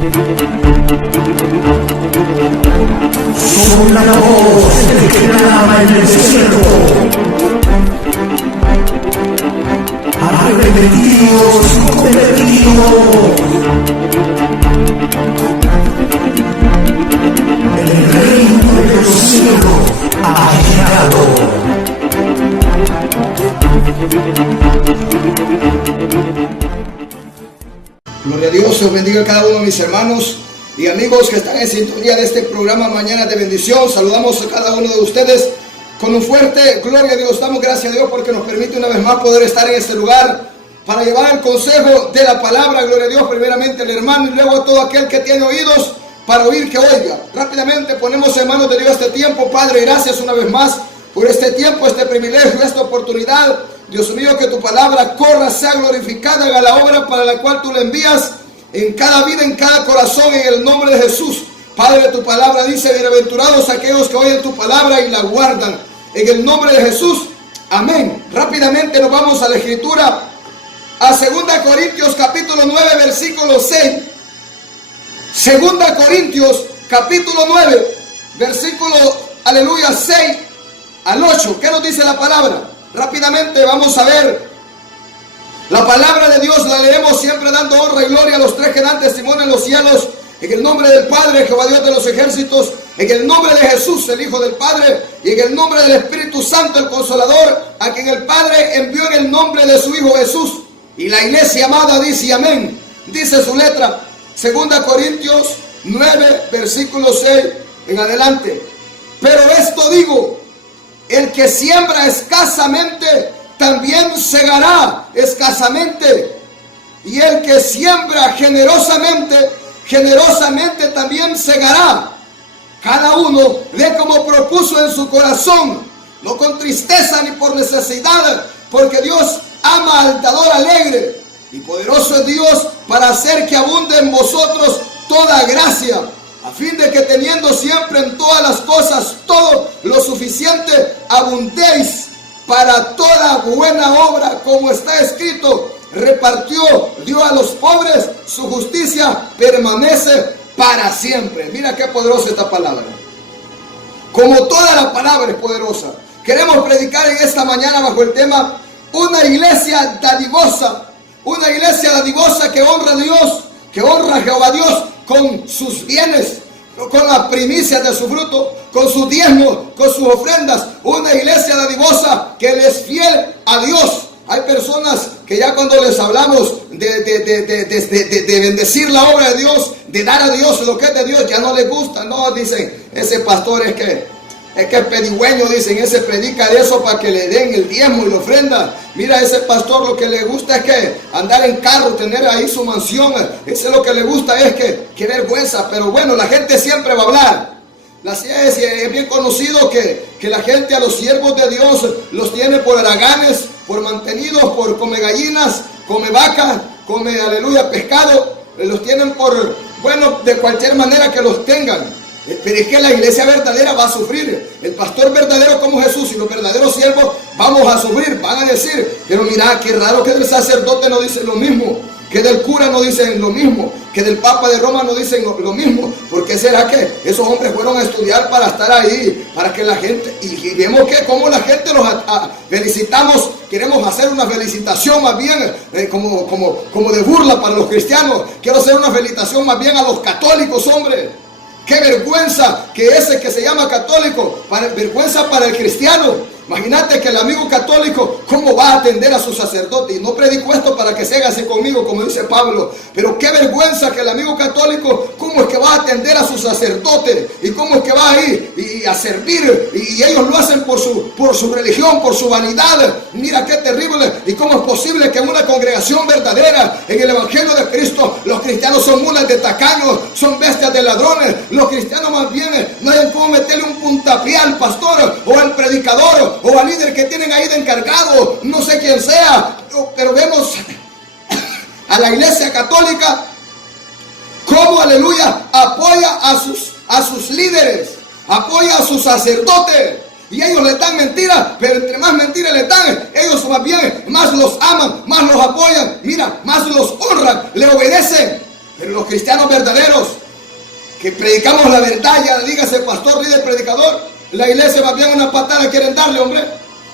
Soy la voz que clama en el desierto. Arrepentidos y convertidos. El reino de los cielos ha llegado. Gloria a Dios, os bendiga a cada uno de mis hermanos y amigos que están en sintonía de este programa Mañana de Bendición. Saludamos a cada uno de ustedes con un fuerte gloria a Dios. Damos gracias a Dios porque nos permite una vez más poder estar en este lugar para llevar el consejo de la palabra. Gloria a Dios, primeramente al hermano y luego a todo aquel que tiene oídos para oír que oiga. Rápidamente ponemos en manos de Dios este tiempo. Padre, gracias una vez más por este tiempo, este privilegio, esta oportunidad. Dios mío, que tu palabra corra, sea glorificada, haga la obra para la cual tú la envías en cada vida, en cada corazón, en el nombre de Jesús. Padre, tu palabra dice: bienaventurados aquellos que oyen tu palabra y la guardan. En el nombre de Jesús, amén. Rápidamente nos vamos a la escritura, a 2 Corintios capítulo 9, versículo 6. 2 Corintios capítulo 9, versículo, aleluya, 6 al 8. ¿Qué nos dice la palabra? Rápidamente vamos a ver la palabra de Dios. La leemos siempre dando honra y gloria a los tres que dan testimonio en los cielos. En el nombre del Padre, Jehová Dios de los ejércitos, en el nombre de Jesús, el Hijo del Padre, y en el nombre del Espíritu Santo, el Consolador, a quien el Padre envió en el nombre de su Hijo Jesús. Y la iglesia amada dice amén. Dice su letra, 2 Corintios 9, versículo 6 en adelante. Pero esto digo: el que siembra escasamente, también segará escasamente. Y el que siembra generosamente, generosamente también segará. Cada uno dé como propuso en su corazón, no con tristeza ni por necesidad, porque Dios ama al dador alegre. Y poderoso es Dios para hacer que abunde en vosotros toda gracia, a fin de que teniendo siempre en todas las cosas todo lo suficiente, abundéis para toda buena obra, como está escrito: repartió, dio a los pobres, su justicia permanece para siempre. Mira qué poderosa esta palabra. Como toda la palabra es poderosa. Queremos predicar en esta mañana bajo el tema: una iglesia dadivosa. Una iglesia dadivosa que honra a Dios, que honra a Jehová Dios con sus bienes, con las primicias de su fruto, con sus diezmos, con sus ofrendas. Una iglesia dadivosa que le es fiel a Dios. Hay personas que ya cuando les hablamos de bendecir la obra de Dios, de dar a Dios lo que es de Dios, ya no les gusta. No, dicen, ese pastor es que es pedigüeño, dicen, ese predica de eso para que le den el diezmo y la ofrenda. Mira, ese pastor lo que le gusta es que andar en carro, tener ahí su mansión. Ese es lo que le gusta, es que vergüenza. Pero bueno, la gente siempre va a hablar. La ciencia es bien conocido que la gente a los siervos de Dios los tiene por haraganes, por mantenidos, por come gallinas, come vacas, come, aleluya, pescado. Los tienen por, bueno, de cualquier manera que los tengan. Pero es que la iglesia verdadera va a sufrir. El pastor verdadero como Jesús y los verdaderos siervos vamos a sufrir. Van a decir: pero mira, qué raro que del sacerdote no dicen lo mismo, que del cura no dicen lo mismo, que del Papa de Roma no dicen lo mismo. ¿Por qué será que esos hombres fueron a estudiar para estar ahí? Para que la gente, y vemos que como la gente los felicitamos, queremos hacer una felicitación más bien como de burla para los cristianos. Quiero hacer una felicitación más bien a los católicos, hombre. Qué vergüenza que ese que se llama católico, vergüenza para el cristiano. Imagínate que el amigo católico, ¿cómo va a atender a su sacerdote? Y no predico esto para que se haga así conmigo, como dice Pablo. Pero qué vergüenza que el amigo católico, ¿cómo es que va a atender a su sacerdote? ¿Y cómo es que va a ir y a servir? Y ellos lo hacen por su religión, por su vanidad. Mira qué terrible. ¿Y cómo es posible que en una congregación verdadera, en el Evangelio de Cristo, los cristianos son mulas de tacaños, son bestias de ladrones? Los cristianos más bien no hay cómo meterle un puntapié al pastor o al predicador o al líder que tienen ahí de encargado, no sé quién sea. Pero vemos a la iglesia católica cómo, aleluya, apoya a sus líderes, apoya a sus sacerdotes. Y ellos les dan mentiras, pero entre más mentiras les dan, ellos más bien más los aman, más los apoyan, mira, más los honran, le obedecen. Pero los cristianos verdaderos, que predicamos la verdad, ya dígase pastor, líder, predicador, la iglesia más bien una patada quieren darle, hombre.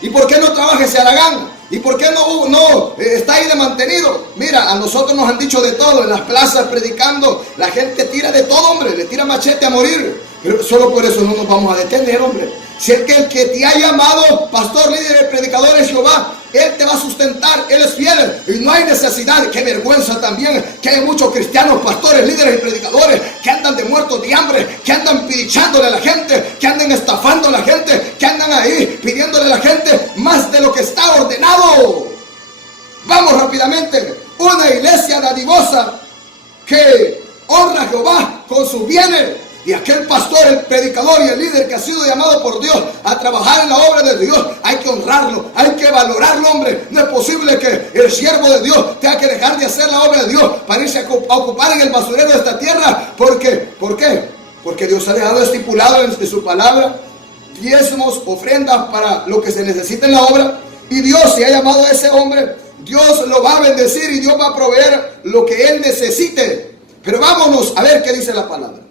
¿Y por qué no trabaja ese Aragán? ¿Y por qué no está ahí de mantenido? Mira, a nosotros nos han dicho de todo, en las plazas predicando, la gente tira de todo, hombre, le tira machete a morir. Pero solo por eso no nos vamos a detener, hombre. Si el que te ha llamado pastor, líder, predicador es Jehová, Él te va a sustentar, Él es fiel y no hay necesidad. Qué vergüenza también que hay muchos cristianos, pastores, líderes y predicadores que andan de muertos de hambre, que andan pidichándole a la gente, que andan estafando a la gente, que andan ahí pidiéndole a la gente más de lo que está ordenado. Vamos rápidamente. Una iglesia dadivosa que honra a Jehová con sus bienes. Y aquel pastor, el predicador y el líder que ha sido llamado por Dios a trabajar en la obra de Dios, hay que honrarlo, hay que valorarlo, hombre. No es posible que el siervo de Dios tenga que dejar de hacer la obra de Dios para irse a ocupar en el basurero de esta tierra. ¿Por qué? ¿Por qué? Porque Dios ha dejado estipulado en su palabra diezmos, ofrendas para lo que se necesita en la obra. Y Dios, si ha llamado a ese hombre, Dios lo va a bendecir y Dios va a proveer lo que él necesite. Pero vámonos a ver qué dice la palabra.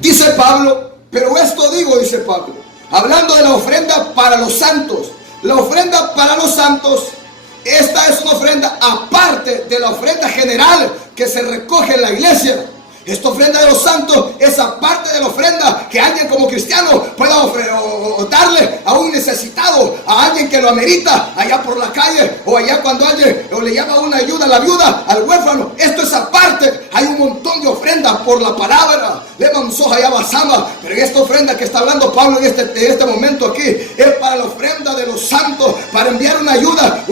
Dice Pablo, pero esto digo, dice Pablo, hablando de la ofrenda para los santos. La ofrenda para los santos, esta es una ofrenda aparte de la ofrenda general que se recoge en la iglesia. Esta ofrenda de los santos es aparte de la ofrenda que alguien como cristiano pueda darle a un necesitado, a alguien que lo amerita allá por la calle, o allá cuando alguien o le llama una ayuda a la viuda, al huérfano. Esto es aparte. Hay un montón de ofrendas por la palabra. Pero esta ofrenda que está hablando Pablo en este momento aquí es para la ofrenda de los santos, para enviar una ayuda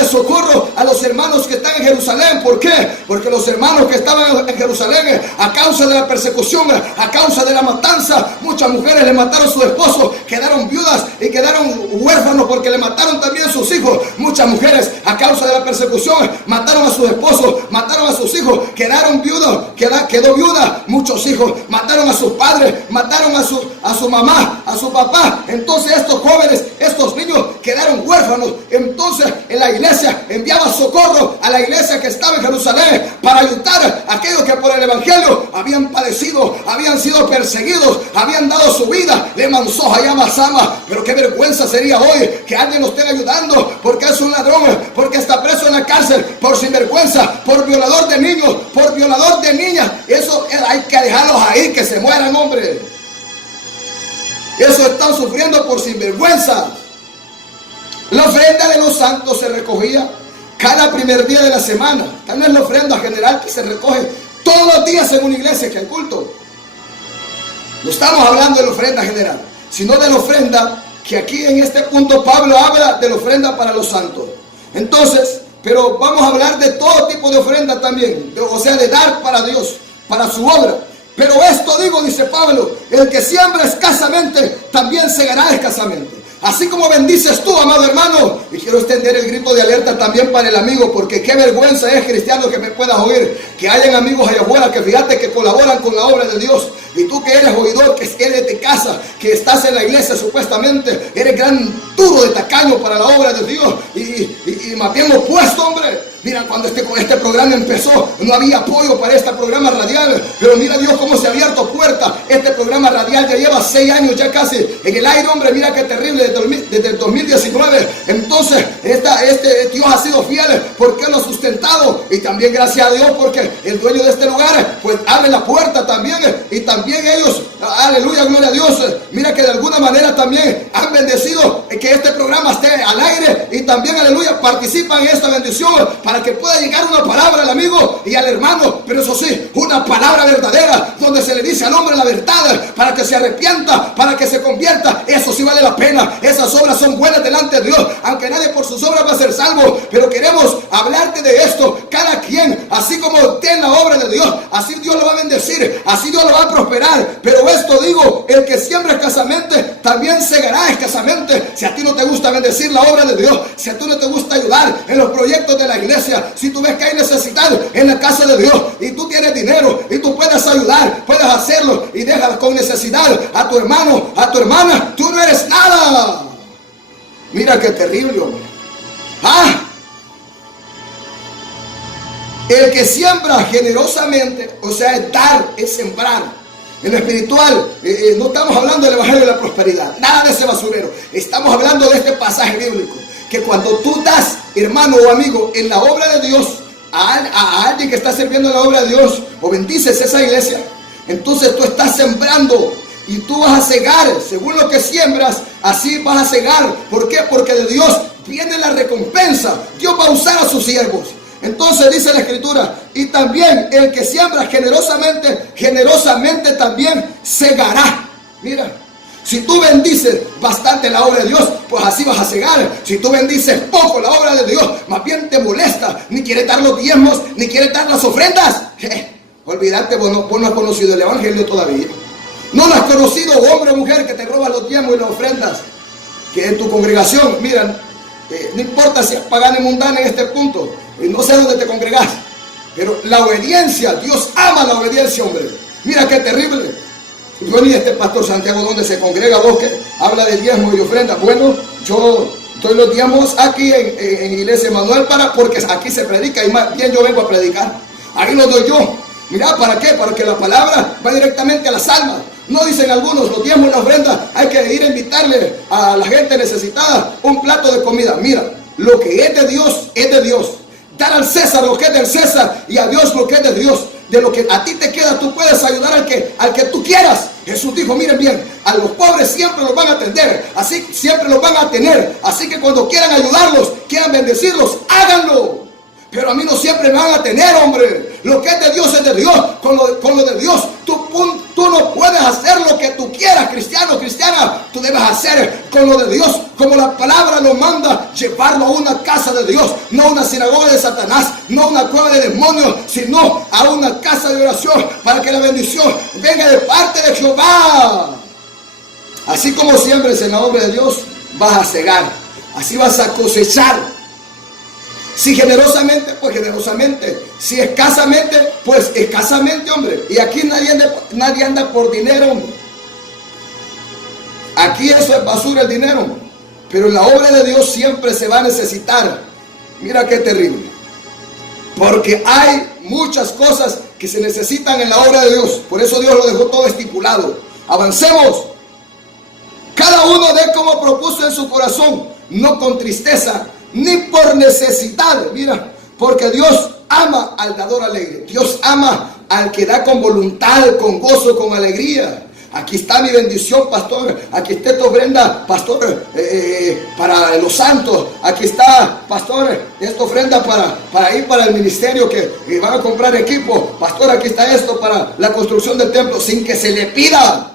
de socorro a los hermanos que están en Jerusalén. ¿Por qué? Porque los hermanos que estaban en Jerusalén, a causa de la persecución, a causa de la matanza, muchas mujeres le mataron a sus esposos, quedaron viudas y quedaron huérfanos porque le mataron también sus hijos. Muchas mujeres a causa de la persecución mataron a sus esposos, mataron a sus hijos, quedaron viudos, quedó viuda, muchos hijos, mataron a sus padres, mataron a su mamá, a su papá. Entonces estos jóvenes, estos niños quedaron huérfanos. Entonces en la iglesia enviaba socorro a la iglesia que estaba en Jerusalén para ayudar a aquellos que por el evangelio habían padecido, habían sido perseguidos, habían dado su vida. Le manzó allá Masama. Pero qué vergüenza sería hoy que alguien nos esté ayudando porque es un ladrón, porque está preso en la cárcel, por sinvergüenza, por violador de niños, por violador de niñas. Eso hay que dejarlos ahí, que se mueran, hombre. Eso están sufriendo por sinvergüenza. La ofrenda de los santos se recogía cada primer día de la semana. Esta no es la ofrenda general que se recoge todos los días en una iglesia que hay culto. No estamos hablando de la ofrenda general, sino de la ofrenda que aquí en este punto Pablo habla de la ofrenda para los santos. Entonces, pero vamos a hablar de todo tipo de ofrenda también, o sea, de dar para Dios, para su obra. Pero esto digo, dice Pablo, el que siembra escasamente, también segará escasamente. Así como bendices tú, amado hermano. Y quiero extender el grito de alerta también para el amigo, porque qué vergüenza es, cristiano, que me puedas oír, que hayan amigos allá afuera que fíjate que colaboran con la obra de Dios. Y tú que eres oidor, que eres de casa, que estás en la iglesia supuestamente, eres gran duro de tacaño para la obra de Dios. Y más bien opuesto, hombre. Mira, cuando este programa empezó, no había apoyo para este programa radial. Pero mira Dios cómo se ha abierto puerta. Este programa radial ya lleva 6 años ya casi en el aire, hombre. Mira qué terrible, desde el 2019. Entonces, Dios ha sido fiel porque Él lo ha sustentado. Y también gracias a Dios porque el dueño de este lugar, pues abre la puerta también. Y también ellos, aleluya, gloria a Dios. Mira que de alguna manera también han bendecido que este programa esté al aire. Y también, aleluya, participan en esta bendición para que pueda llegar una palabra al amigo y al hermano, pero eso sí, una palabra verdadera, donde se le dice al hombre la verdad, para que se arrepienta, para que se convierta. Eso sí vale la pena. Esas obras son buenas delante de Dios, aunque nadie por sus obras va a ser salvo. Pero queremos hablarte de esto. Cada quien, así como esté en la obra de Dios, así Dios lo va a bendecir, así Dios lo va a prosperar. Pero esto digo, el que siembra escasamente, también segará escasamente. Si a ti no te gusta bendecir la obra de Dios, si a ti no te gusta ayudar en los proyectos de la iglesia, si tú ves que hay necesidad en la casa de Dios y tú tienes dinero y tú puedes ayudar, puedes hacerlo, y dejas con necesidad a tu hermano, a tu hermana, tú no eres nada. Mira qué terrible, hombre. El que siembra generosamente, o sea, es dar, es sembrar. En lo espiritual, no estamos hablando del evangelio de la prosperidad, nada de ese basurero. Estamos hablando de este pasaje bíblico, que cuando tú das, hermano o amigo, en la obra de Dios, a alguien que está sirviendo en la obra de Dios, o bendices esa iglesia, entonces tú estás sembrando y tú vas a cegar. Según lo que siembras, así vas a cegar. ¿Por qué? Porque de Dios viene la recompensa. Dios va a usar a sus siervos. Entonces dice la escritura, y también el que siembra generosamente, generosamente también segará. Mira, si tú bendices bastante la obra de Dios, pues así vas a cegar. Si tú bendices poco la obra de Dios, más bien te molesta, ni quieres dar los diezmos, ni quieres dar las ofrendas. Olvídate, vos no has conocido el evangelio todavía. No lo has conocido, hombre o mujer, que te roba los diezmos y las ofrendas. Que en tu congregación, mira, no importa si es pagana y mundana en este punto, no sé dónde te congregas, pero la obediencia, Dios ama la obediencia, hombre. Mira qué terrible. Yo ni este pastor Santiago, donde se congrega, vos que habla de diezmos y ofrendas. Bueno, yo doy los diezmos aquí en Iglesia Emanuel porque aquí se predica y más bien yo vengo a predicar. Ahí los doy yo. Mira, ¿para qué? Para que la palabra va directamente a las almas. No dicen algunos, los diezmos y la ofrenda, hay que ir a invitarle a la gente necesitada un plato de comida. Mira, lo que es de Dios, es de Dios. Dar al César lo que es del César y a Dios lo que es de Dios. De lo que a ti te queda, tú puedes ayudar al que tú quieras. Jesús dijo, miren bien, a los pobres siempre los van a atender, así siempre los van a tener. Así que cuando quieran ayudarlos, quieran bendecirlos, háganlo. Pero a mí no siempre me van a tener, hombre. Lo que es de Dios es de Dios. Con lo de Dios, tú no puedes hacer lo que tú quieras, cristiano, cristiana. Tú debes hacer con lo de Dios, como la palabra nos manda, llevarlo a una casa de Dios, no a una sinagoga de Satanás, no a una cueva de demonios, sino a una casa de oración, para que la bendición venga de parte de Jehová. Así como siembres en la obra de Dios, vas a cegar. Así vas a cosechar. Si generosamente, pues generosamente. Si escasamente, pues escasamente, hombre. Y aquí nadie anda por dinero, hombre. Aquí eso es basura, el dinero. Pero en la obra de Dios siempre se va a necesitar. Mira qué terrible. Porque hay muchas cosas que se necesitan en la obra de Dios. Por eso Dios lo dejó todo estipulado. Avancemos. Cada uno dé como propuso en su corazón, no con tristeza, ni por necesidad. Mira, porque Dios ama al dador alegre. Dios ama al que da con voluntad, con gozo, con alegría. Aquí está mi bendición, pastor. Aquí está tu ofrenda, pastor, para los santos. Aquí está, pastor, esta ofrenda para ir para el ministerio que van a comprar equipo. Pastor, aquí está esto para la construcción del templo, sin que se le pida.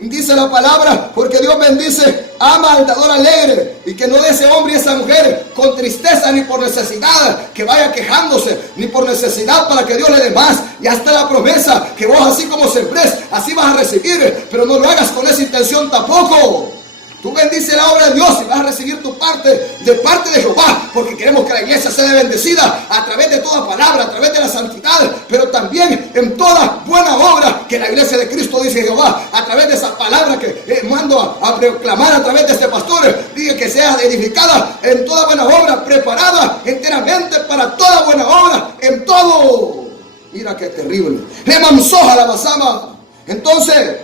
Dice la palabra, porque Dios bendice, ama al dador alegre, y que no de ese hombre y esa mujer con tristeza ni por necesidad, que vaya quejándose, ni por necesidad para que Dios le dé más. Ya está la promesa, que vos así como sembrés, así vas a recibir, pero no lo hagas con esa intención tampoco. Tú bendice la obra de Dios y vas a recibir tu parte de parte de Jehová, porque queremos que la iglesia sea bendecida a través de toda palabra, a través de la santidad, pero también en toda buena obra que la iglesia de Cristo, dice Jehová, a través de esa palabra que mando a proclamar a través de este pastor, diga que sea edificada en toda buena obra, preparada enteramente para toda buena obra, en todo. Mira qué terrible. Remansoja la basama. Entonces,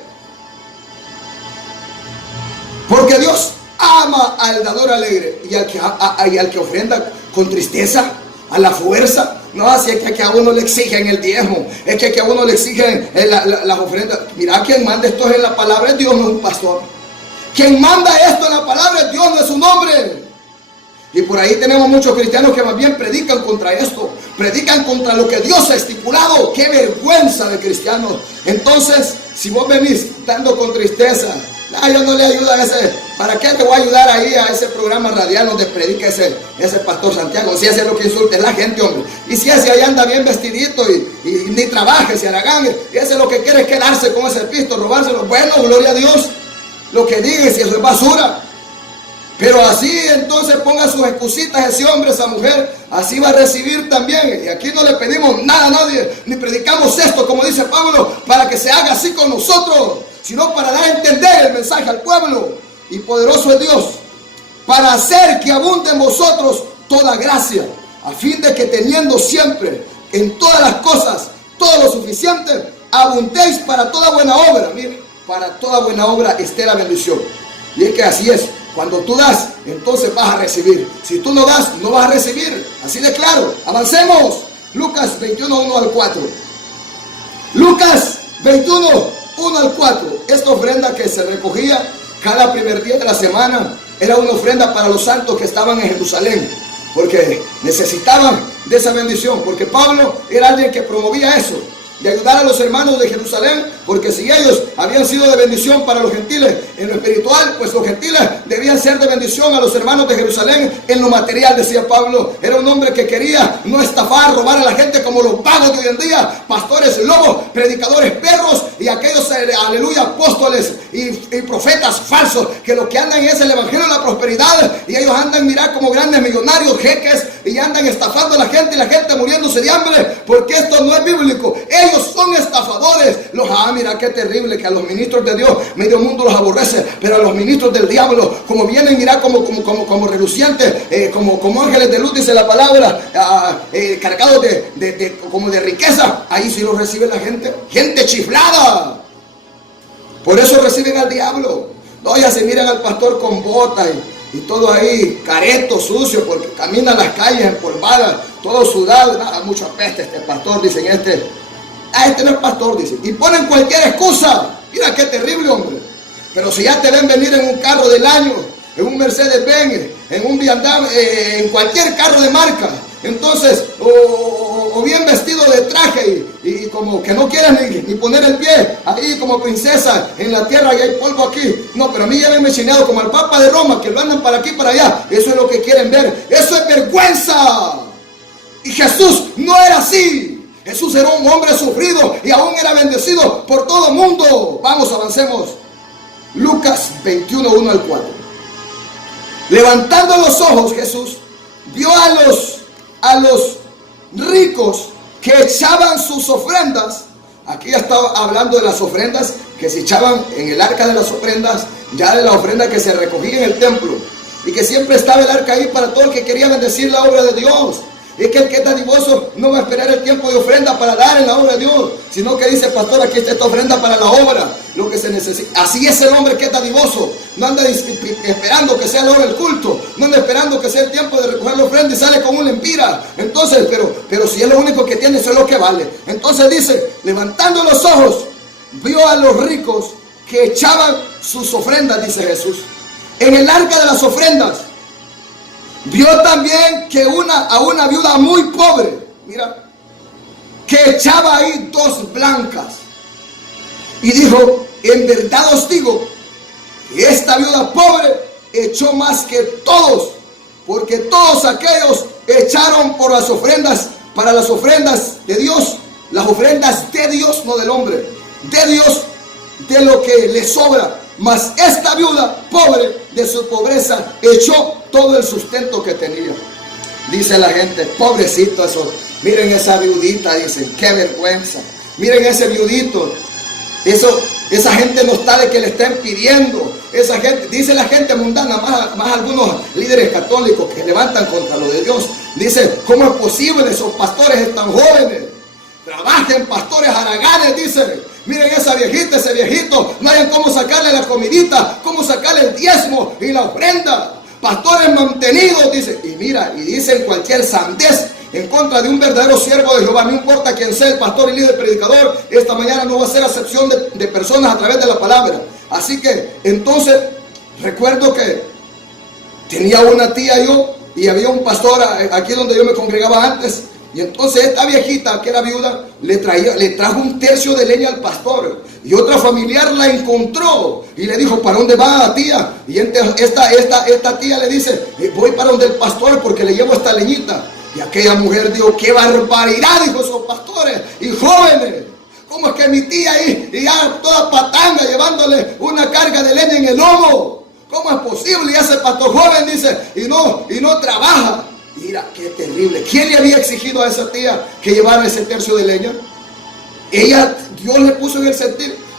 porque Dios ama al dador alegre y al que ofrenda con tristeza, a la fuerza. No, así es que a uno le exigen el diezmo, es que a uno le exigen las ofrendas. Mira, quien manda esto en la palabra es Dios, no es un pastor. Quien manda esto en la palabra es Dios, no es un hombre. Y por ahí tenemos muchos cristianos que más bien predican contra esto, predican contra lo que Dios ha estipulado. ¡Qué vergüenza de cristianos! Entonces, si vos venís dando con tristeza, yo no le ayudo a ese. ¿Para qué te voy a ayudar ahí a ese programa radial donde predica ese pastor Santiago? Si hace lo que insulte la gente, hombre. Y si ese ahí anda bien vestidito y ni trabaje, si haragán, y ese lo que quiere es quedarse con ese pisto, robárselo. Bueno, gloria a Dios. Lo que diga, si eso es basura. Pero así entonces ponga sus excusitas ese hombre, esa mujer, así va a recibir también. Y aquí no le pedimos nada a nadie, ni predicamos esto, como dice Pablo, para que se haga así con nosotros, sino para dar a entender el mensaje al pueblo. Y poderoso es Dios para hacer que abunde en vosotros toda gracia, a fin de que teniendo siempre en todas las cosas todo lo suficiente, abundéis para toda buena obra. Mira, para toda buena obra esté la bendición. Y es que así es. Cuando tú das, entonces vas a recibir. Si tú no das, no vas a recibir. Así de claro. Avancemos. Lucas 21, 1 al 4. Lucas 21, 1 al 4. Esta ofrenda que se recogía cada primer día de la semana era una ofrenda para los santos que estaban en Jerusalén, porque necesitaban de esa bendición, porque Pablo era alguien que promovía eso, de ayudar a los hermanos de Jerusalén, porque si ellos habían sido de bendición para los gentiles en lo espiritual, pues los gentiles debían ser de bendición a los hermanos de Jerusalén en lo material, decía Pablo. Era un hombre que quería no estafar, robar a la gente como los pagos de hoy en día, pastores lobos, predicadores perros y aquellos, aleluya, apóstoles y profetas falsos, que lo que andan es el evangelio de la prosperidad, y ellos andan, mirá, como grandes millonarios, jeques, y andan estafando a la gente y la gente muriéndose de hambre, porque esto no es bíblico. Ellos son estafadores. Mira qué terrible que a los ministros de Dios medio mundo los aborrece, pero a los ministros del diablo, como vienen, mira, como relucientes, como ángeles de luz, dice la palabra, cargados como de riqueza, ahí sí los recibe la gente chiflada. Por eso reciben al diablo. No, ya se miran al pastor con botas y todo ahí careto, sucio, porque camina en las calles empolvadas, todo sudado, nada, mucho apeste este pastor, dicen este no es pastor, dicen, y ponen cualquier excusa. Mira qué terrible, hombre. Pero si ya te ven venir en un carro del año, en un Mercedes-Benz, en un BMW, en cualquier carro de marca, entonces, o bien vestido de traje y como que no quieres ni poner el pie ahí como princesa en la tierra y hay polvo aquí. No, pero a mí ya me he mencionado como al Papa de Roma, que lo andan para aquí y para allá. Eso es lo que quieren ver. Eso es vergüenza. Y Jesús no era así. Jesús era un hombre sufrido y aún era bendecido por todo el mundo. Vamos, avancemos. Lucas 21, 1 al 4. Levantando los ojos, Jesús vio a los ricos que echaban sus ofrendas. Aquí ya estaba hablando de las ofrendas que se echaban en el arca de las ofrendas, ya de la ofrenda que se recogía en el templo, y que siempre estaba el arca ahí para todo el que quería bendecir la obra de Dios. Es que el que es dadivoso no va a esperar el tiempo de ofrenda para dar en la obra de Dios, sino que dice, pastor, aquí está esta ofrenda para la obra, lo que se necesita. Así es el hombre que es dadivoso. No anda esperando que sea la hora del culto, no anda esperando que sea el tiempo de recoger la ofrenda y sale con una empira. Entonces, pero si es lo único que tiene, eso es lo que vale. Entonces dice, levantando los ojos, vio a los ricos que echaban sus ofrendas, dice Jesús, en el arca de las ofrendas. Vio también que a una viuda muy pobre, mira, que echaba ahí 2 blancas. Y dijo, en verdad os digo, que esta viuda pobre echó más que todos, porque todos aquellos echaron por las ofrendas, para las ofrendas de Dios, las ofrendas de Dios, no del hombre, de Dios, de lo que le sobra. Mas esta viuda pobre, de su pobreza, echó todo el sustento que tenía. Dice la gente, pobrecito eso. Miren esa viudita, dicen, qué vergüenza. Miren ese viudito. Esa gente no está de que le estén pidiendo. Esa gente, dice la gente mundana, más algunos líderes católicos que levantan contra lo de Dios. Dice, ¿cómo es posible esos pastores tan jóvenes? Trabajen, pastores haraganes, dice. Miren esa viejita, ese viejito, no hayan cómo sacarle la comidita, cómo sacarle el diezmo y la ofrenda. Pastores mantenidos, dice. Y mira, y dicen cualquier sandez en contra de un verdadero siervo de Jehová. No importa quién sea el pastor y líder predicador, esta mañana no va a ser acepción de personas a través de la palabra. Así que, entonces, recuerdo que tenía una tía yo y había un pastor aquí donde yo me congregaba antes. Y entonces esta viejita que era viuda le trajo un tercio de leña al pastor. Y otra familiar la encontró y le dijo, ¿para dónde va, tía? Y esta tía le dice, voy para donde el pastor porque le llevo esta leñita. Y aquella mujer dijo, ¡qué barbaridad! Dijo esos pastores y jóvenes. ¿Cómo es que mi tía ahí, y ya toda patanga, llevándole una carga de leña en el lomo? ¿Cómo es posible? Y ese pastor joven dice, y no trabaja. Mira, qué terrible. ¿Quién le había exigido a esa tía que llevara ese tercio de leña? Dios le puso en el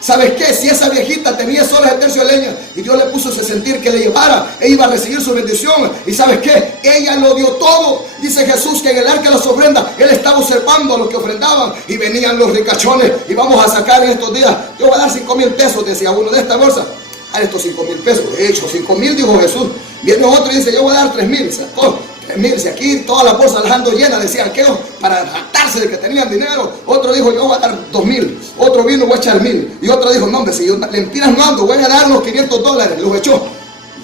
¿Sabes qué? Si esa viejita tenía solo ese tercio de leña y Dios le puso ese sentir que le llevara, ella iba a recibir su bendición. ¿Y sabes qué? Ella lo dio todo. Dice Jesús que en el arca de las ofrendas Él estaba observando a los que ofrendaban y venían los ricachones y vamos a sacar en estos días. Yo voy a dar 5,000 pesos, decía uno, de esta bolsa. A estos 5,000 pesos. De hecho, 5,000 dijo Jesús. Viene otro y dice, yo voy a dar 3,000. Sacó 3,000. Si aquí todas las bolsas las ando llenas, decían aquellos para jactarse de que tenían dinero. Otro dijo, yo voy a dar 2,000. Otro vino, voy a echar 1,000. Y otro dijo, no hombre, si yo lempiras no ando, voy a dar los $500. Los echó.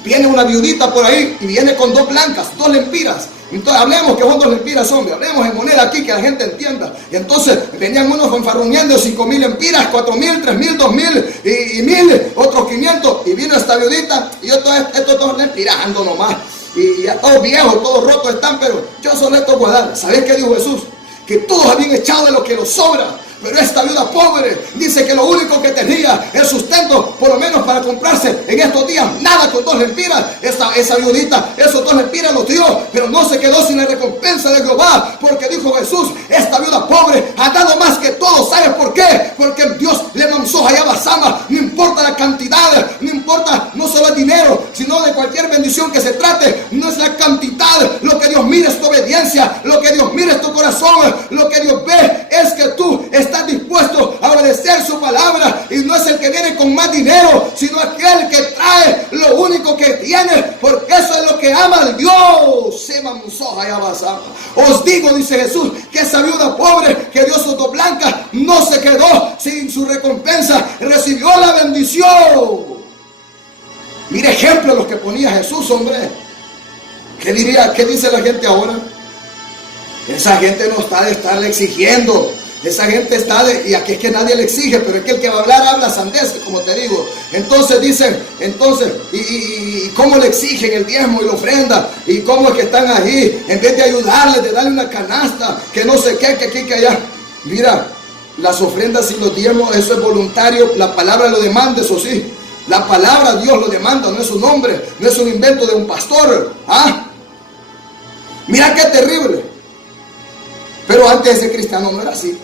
Viene una viudita por ahí y viene con 2 blancas, 2 lempiras. Entonces hablemos que son 2 lempiras, hombre. Hablemos en moneda aquí que la gente entienda. Y entonces venían unos fanfarroneando 5,000 lempiras, 4,000, 3,000, 2,000 y 1,000, otros 500. Y vino esta viudita y yo estos 2 lempiras ando nomás. Y ya todos viejos, todos rotos están, pero yo solo esto voy a dar. ¿Sabes qué dijo Jesús? Que todos habían echado de lo que los sobra. Pero esta viuda pobre dice que lo único que tenía el sustento, por lo menos para comprarse en estos días, nada con 2 lempiras. Esa viudita, esos 2 lempiras los dio, pero no se quedó sin la recompensa de Jehová, porque dijo Jesús, esta viuda pobre ha dado más que todos. ¿Sabes por qué? Porque Dios le manzó allá basama. No importa la cantidad, no importa no solo el dinero, sino de cualquier bendición que se trate, no es la cantidad. Lo que Dios mira es tu obediencia, lo que Dios mira es tu corazón, lo que Dios ve es que tú estás dispuesto a obedecer su palabra, y no es el que viene con más dinero, sino aquel que trae lo único que tiene, porque eso es lo que ama el Dios. Os digo, dice Jesús, que esa viuda pobre que dio sus 2 blancas no se quedó sin su recompensa, recibió la bendición. Mire ejemplo los que ponía Jesús, hombre. ¿Qué dice la gente ahora? Esa gente no está de estarle exigiendo. Esa gente está y aquí es que nadie le exige, pero es que el que va a hablar habla sandeces, como te digo. Entonces dicen, y cómo le exigen el diezmo y la ofrenda, y cómo es que están ahí, en vez de ayudarles, de darle una canasta, que no sé qué, que aquí, que allá. Mira, las ofrendas y los diezmos, eso es voluntario, la palabra lo demanda, eso sí. La palabra Dios lo demanda, no es un hombre, no es un invento de un pastor. ¿Ah? Mira qué terrible. Pero antes ese cristiano no era así.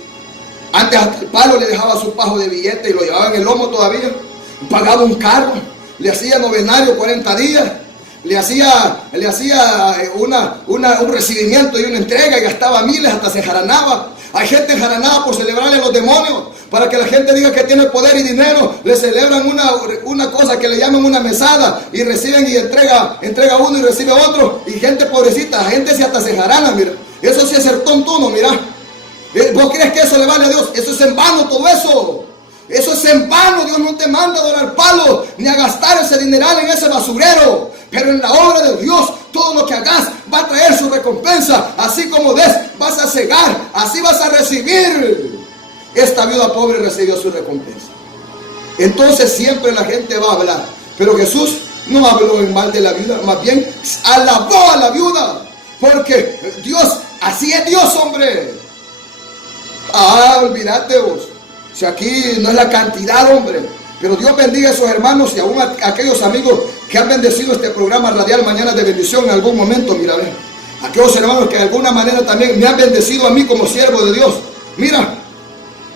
Antes hasta el palo le dejaba su pajo de billete y lo llevaba en el lomo todavía. Pagaba un carro, le hacía novenario 40 días, le hacía un recibimiento y una entrega y gastaba miles, hasta se enjaranaba. Hay gente enjaranada por celebrarle a los demonios, para que la gente diga que tiene poder y dinero. Le celebran una cosa que le llaman una mesada y reciben y entrega uno y recibe otro. Y gente pobrecita, gente se hasta se enjarana, mira. Eso sí es ser tonto, ¿no? Mira. ¿Vos crees que eso le vale a Dios? Eso es en vano todo eso. Eso es en vano. Dios no te manda a adorar palo ni a gastar ese dineral en ese basurero. Pero en la obra de Dios, todo lo que hagas va a traer su recompensa. Así como des, vas a cegar, así vas a recibir. Esta viuda pobre recibió su recompensa. Entonces siempre la gente va a hablar. Pero Jesús no habló en mal de la viuda, más bien alabó a la viuda. Porque Dios, así es Dios, hombre. Olvídate vos. Si aquí no es la cantidad, hombre. Pero Dios bendiga a esos hermanos y aún a aquellos amigos que han bendecido este programa radial Mañanas de Bendición en algún momento. Mira, ve. Aquellos hermanos que de alguna manera también me han bendecido a mí como siervo de Dios. Mira.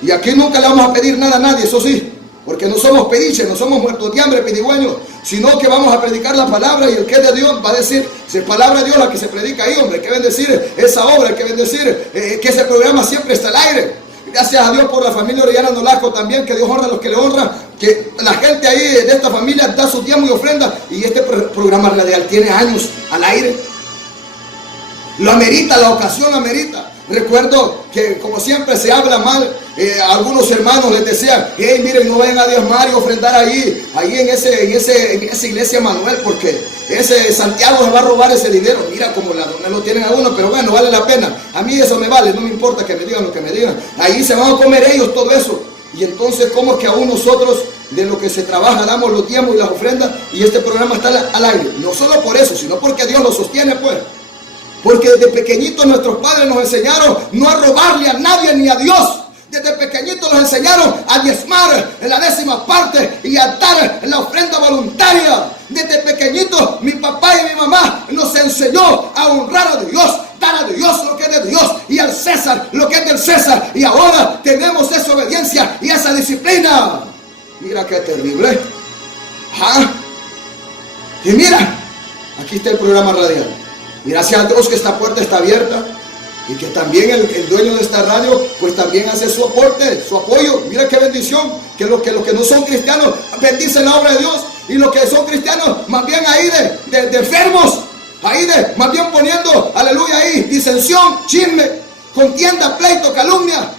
Y aquí nunca le vamos a pedir nada a nadie, eso sí. Porque no somos pediches, no somos muertos de hambre, pedigüeños, sino que vamos a predicar la palabra, y el que es de Dios va a decir, si es palabra de Dios la que se predica ahí, hombre, hay que bendecir esa obra, hay que bendecir que ese programa siempre está al aire. Gracias a Dios por la familia Orellana Nolasco también, que Dios honra a los que le honran, que la gente ahí de esta familia da su diezmo y ofrenda, y este programa radial tiene años al aire. Lo amerita, la ocasión amerita. Recuerdo que como siempre se habla mal, algunos hermanos les decían, hey, miren, no vayan a diezmar y ofrendar ahí en esa iglesia Manuel, porque ese Santiago se va a robar ese dinero. Mira como no lo tienen a uno, pero bueno, vale la pena. A mí eso me vale, no me importa que me digan lo que me digan. Ahí se van a comer ellos todo eso. Y entonces, ¿cómo es que aún nosotros, de lo que se trabaja, damos los diezmos y las ofrendas, y este programa está al aire? No solo por eso, sino porque Dios lo sostiene, pues. Porque desde pequeñitos nuestros padres nos enseñaron no a robarle a nadie ni a Dios. Desde pequeñitos nos enseñaron a diezmar en la 10ª parte y a dar en la ofrenda voluntaria. Desde pequeñitos mi papá y mi mamá nos enseñó a honrar a Dios, dar a Dios lo que es de Dios y al César lo que es del César. Y ahora tenemos esa obediencia y esa disciplina. Mira qué terrible. Ajá. Y mira, aquí está el programa radial. Y gracias a Dios que esta puerta está abierta. Y que también el dueño de esta radio, pues también hace su aporte, su apoyo. Mira qué bendición. Que los que no son cristianos bendicen la obra de Dios. Y los que son cristianos, más bien ahí de enfermos. Ahí más bien poniendo, aleluya, ahí, disensión, chisme, contienda, pleito, calumnia.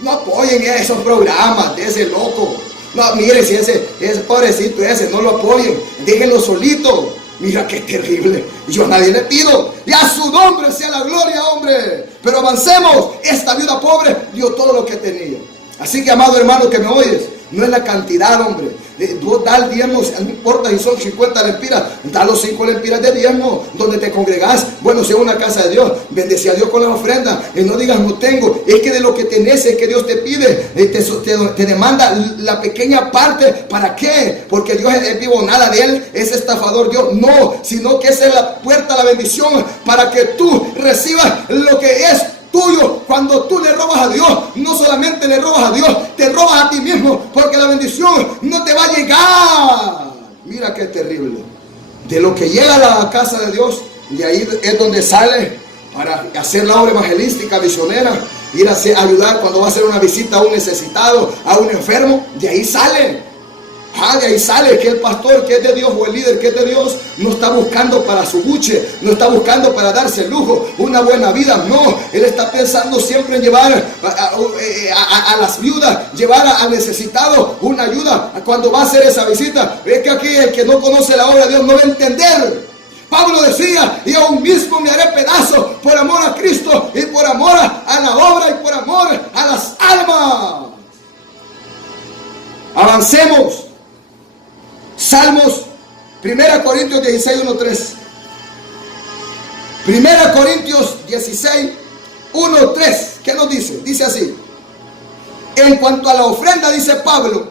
No apoyen esos programas de ese loco. No, mire, si ese pobrecito ese, no lo apoyen. Déjenlo solito. Mira qué terrible. Yo a nadie le pido. Y a su nombre sea la gloria, hombre. Pero avancemos. Esta viuda pobre dio todo lo que tenía. Así que, amado hermano que me oyes, no es la cantidad, hombre. Vos da el diezmo, no importa si son 50 lempiras, da los 5 lempiras de diezmo, donde te congregás. Bueno, si es una casa de Dios, bendecí a Dios con la ofrenda. Y no digas no tengo, es que de lo que tenés es que Dios te pide, te demanda la pequeña parte. ¿Para qué? Porque Dios es vivo, nada de Él es estafador. Dios no, sino que esa es la puerta a la bendición, para que tú recibas lo que es tuyo. Cuando tú le robas a Dios, no solamente le robas a Dios, te robas a ti mismo, porque la bendición no te va a llegar. Mira qué terrible. De lo que llega a la casa de Dios, de ahí es donde sale para hacer la obra evangelística, misionera, ir a ayudar cuando va a hacer una visita a un necesitado, a un enfermo. De ahí sale. De ahí sale que el pastor que es de Dios o el líder que es de Dios no está buscando para su buche, no está buscando para darse el lujo, una buena vida. No, él está pensando siempre en llevar a las viudas, llevar al necesitado una ayuda cuando va a hacer esa visita. Es que aquí el que no conoce la obra de Dios no va a entender. Pablo decía, y aún mismo me haré pedazo por amor a Cristo y por amor a la obra y por amor a las almas. Avancemos. Salmos, 1 Corintios 16, 1, 3. 1 Corintios 16, 1, 3. ¿Qué nos dice? Dice así. En cuanto a la ofrenda, dice Pablo,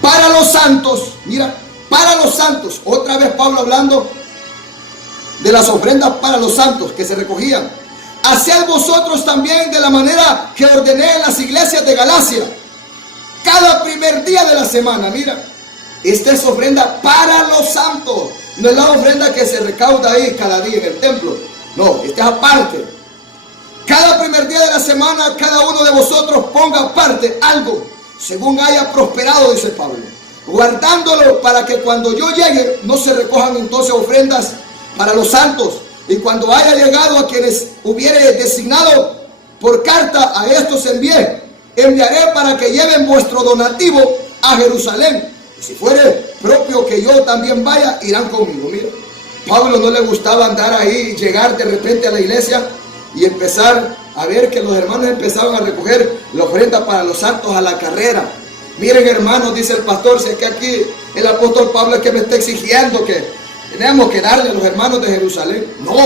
para los santos, mira, para los santos. Otra vez Pablo hablando de las ofrendas para los santos que se recogían. Haced vosotros también de la manera que ordené en las iglesias de Galacia. Cada primer día de la semana, mira, esta es ofrenda para los santos. No es la ofrenda que se recauda ahí cada día en el templo. No, esta es aparte. Cada primer día de la semana, cada uno de vosotros ponga aparte algo, según haya prosperado, dice Pablo, guardándolo para que cuando yo llegue, no se recojan entonces ofrendas para los santos. Y cuando haya llegado a quienes hubiere designado por carta, a estos enviaré para que lleven vuestro donativo a Jerusalén. Y si fuere propio que yo también vaya, irán conmigo. Mira, Pablo no le gustaba andar ahí, llegar de repente a la iglesia y empezar a ver que los hermanos empezaban a recoger la ofrenda para los santos a la carrera. Miren, hermanos, dice el pastor, si es que aquí el apóstol Pablo es que me está exigiendo que tenemos que darle a los hermanos de Jerusalén. No,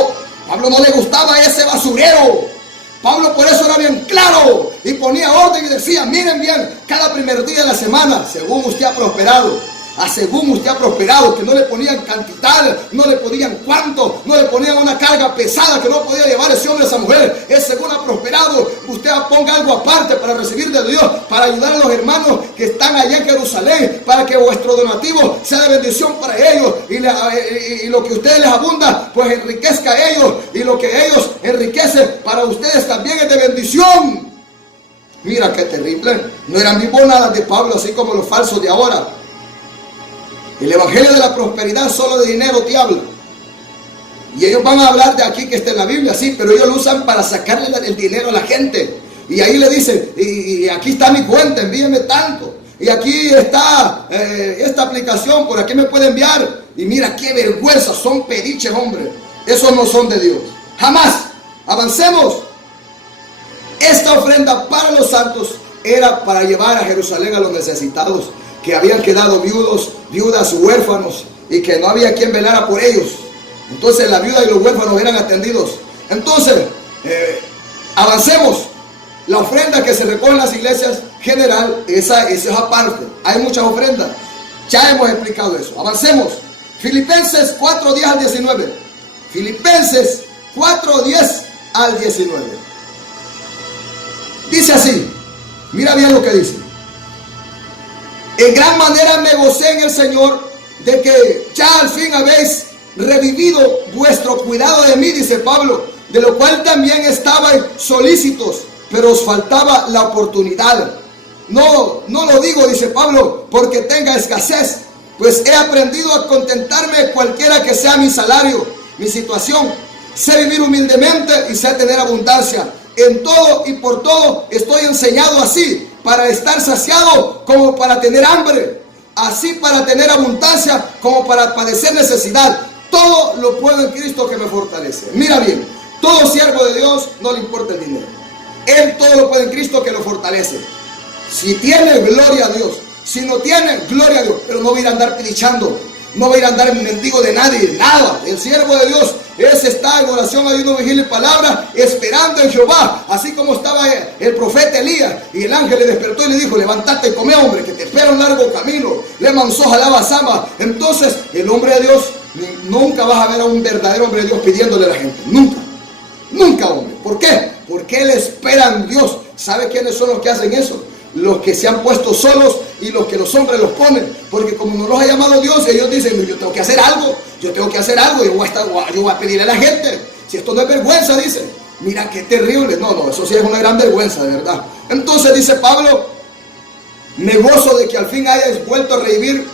Pablo no le gustaba ese basurero. Pablo por eso era bien claro y ponía orden y decía, miren bien, cada primer día de la semana, según usted ha prosperado, según usted ha prosperado, que no le ponían cantidad, no le ponían cuánto, no le ponían una carga pesada que no podía llevar ese hombre o esa mujer. Es según ha prosperado, usted ponga algo aparte para recibir de Dios, para ayudar a los hermanos que están allá en Jerusalén, para que vuestro donativo sea de bendición para ellos, y lo que a ustedes les abunda, pues enriquezca a ellos, y lo que ellos enriquecen para ustedes también es de bendición. Mira qué terrible. No eran bibonadas de Pablo, así como los falsos de ahora. El evangelio de la prosperidad solo de dinero te habla. Y ellos van a hablar de aquí que está en la Biblia, sí, pero ellos lo usan para sacarle el dinero a la gente. Y ahí le dicen, y aquí está mi cuenta, envíeme tanto. Y aquí está esta aplicación, por aquí me puede enviar. Y mira qué vergüenza, son pediches, hombre. Esos no son de Dios. Jamás. Avancemos. Esta ofrenda para los santos era para llevar a Jerusalén a los necesitados, que habían quedado viudas, huérfanos, y que no había quien velara por ellos. Entonces la viuda y los huérfanos eran atendidos. Entonces, avancemos. La ofrenda que se recoge en las iglesias general, esa es aparte. Hay muchas ofrendas. Ya hemos explicado eso. Avancemos. Filipenses 4:10 al 19. Filipenses 4:10 al 19. Dice así. Mira bien lo que dice. En gran manera me gocé en el Señor de que ya al fin habéis revivido vuestro cuidado de mí, dice Pablo, de lo cual también estabais solícitos, pero os faltaba la oportunidad. No lo digo, dice Pablo, porque tenga escasez, pues he aprendido a contentarme cualquiera que sea mi salario, mi situación. Sé vivir humildemente y sé tener abundancia. En todo y por todo estoy enseñado así, para estar saciado como para tener hambre, así para tener abundancia como para padecer necesidad. Todo lo puedo en Cristo que me fortalece. Mira bien, todo siervo de Dios no le importa el dinero. Él todo lo puede en Cristo que lo fortalece. Si tiene, gloria a Dios. Si no tiene, gloria a Dios. Pero no va a ir a andar pedichando, no va a ir a andar mendigo de nadie, nada. El siervo de Dios, ese está en oración, ayuno, vigilia y palabra, esperando en Jehová. Así como estaba el profeta Elías, y el ángel le despertó y le dijo: levántate y come, hombre, que te espera un largo camino. Le manzó jalaba sama. Entonces, el hombre de Dios, nunca vas a ver a un verdadero hombre de Dios pidiéndole a la gente. Nunca. Nunca, hombre. ¿Por qué? Porque él espera en Dios. ¿Sabe quiénes son los que hacen eso? Los que se han puesto solos y los que los hombres los ponen. Porque como no los ha llamado Dios, ellos dicen: yo tengo que hacer algo, yo voy a pedirle a la gente. Si esto no es vergüenza, dice. Mira qué terrible. No, eso sí es una gran vergüenza, de verdad. Entonces dice Pablo: me gozo de que al fin hayas vuelto a revivir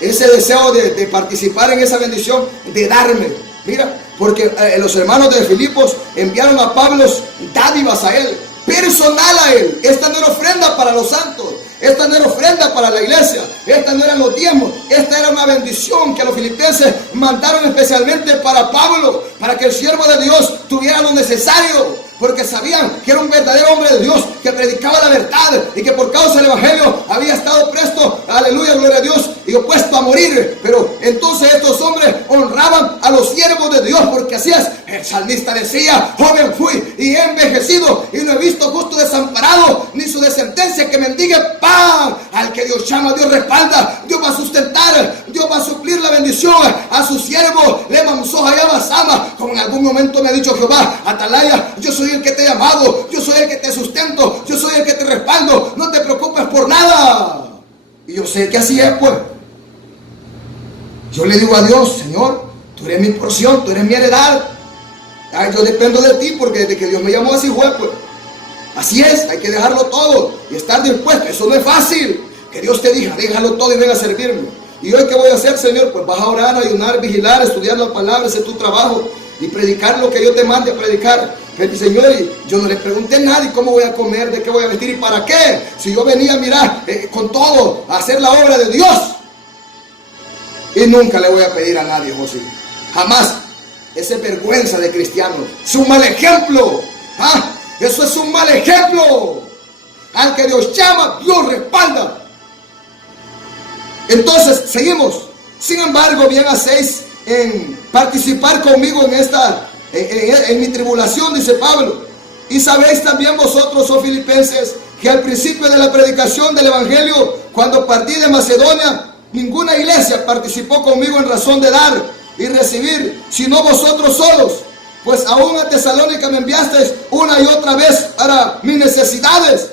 ese deseo de participar en esa bendición, de darme. Mira, porque los hermanos de Filipos enviaron a Pablo dádivas a él, personal a él. Esta no era ofrenda para los santos, esta no era ofrenda para la iglesia, esta no eran los diezmos, esta era una bendición que los filipenses mandaron especialmente para Pablo, para que el siervo de Dios tuviera lo necesario, porque sabían que era un verdadero hombre de Dios, que predicaba la verdad y que por causa del evangelio había estado presto, aleluya, gloria a Dios, y opuesto a morir. Pero entonces estos hombres honraban a los siervos de Dios, porque así es. El salmista decía: joven fui y he envejecido y no he visto justo desamparado, ni su descendencia que mendigue pan. Al que Dios llama, Dios respalda. Dios va a sustentar, Dios va a suplir la bendición a su siervo. Le manzó hallaba sama, como en algún momento me ha dicho Jehová: atalaya, yo soy el que te he llamado, yo soy el que te sustento, yo soy el que te respaldo, no te preocupes por nada. Y yo sé que así es, pues. Yo le digo a Dios: Señor, tú eres mi porción, tú eres mi heredad. Ay, yo dependo de ti, porque desde que Dios me llamó así fue, pues. Así es, hay que dejarlo todo y estar dispuesto. Eso no es fácil. Que Dios te diga: déjalo todo y ven a servirme. ¿Y hoy qué voy a hacer, Señor? Pues vas a orar, ayunar, vigilar, estudiar la palabra, ese es tu trabajo, y predicar lo que yo te mande a predicar. Pero, Señor, yo no le pregunté a nadie cómo voy a comer, de qué voy a vestir y para qué. Si yo venía, mirar con todo, a hacer la obra de Dios. Y nunca le voy a pedir a nadie, José. Jamás. Esa es vergüenza de cristiano. Es un mal ejemplo. ¿Ah? Eso es un mal ejemplo. Al que Dios llama, Dios respalda. Entonces, seguimos. Sin embargo, bien hacéis en participar conmigo en mi tribulación, dice Pablo. Y sabéis también vosotros, oh filipenses, que al principio de la predicación del evangelio, cuando partí de Macedonia, ninguna iglesia participó conmigo en razón de dar y recibir, sino vosotros solos. Pues aún a Tesalónica me enviasteis una y otra vez para mis necesidades.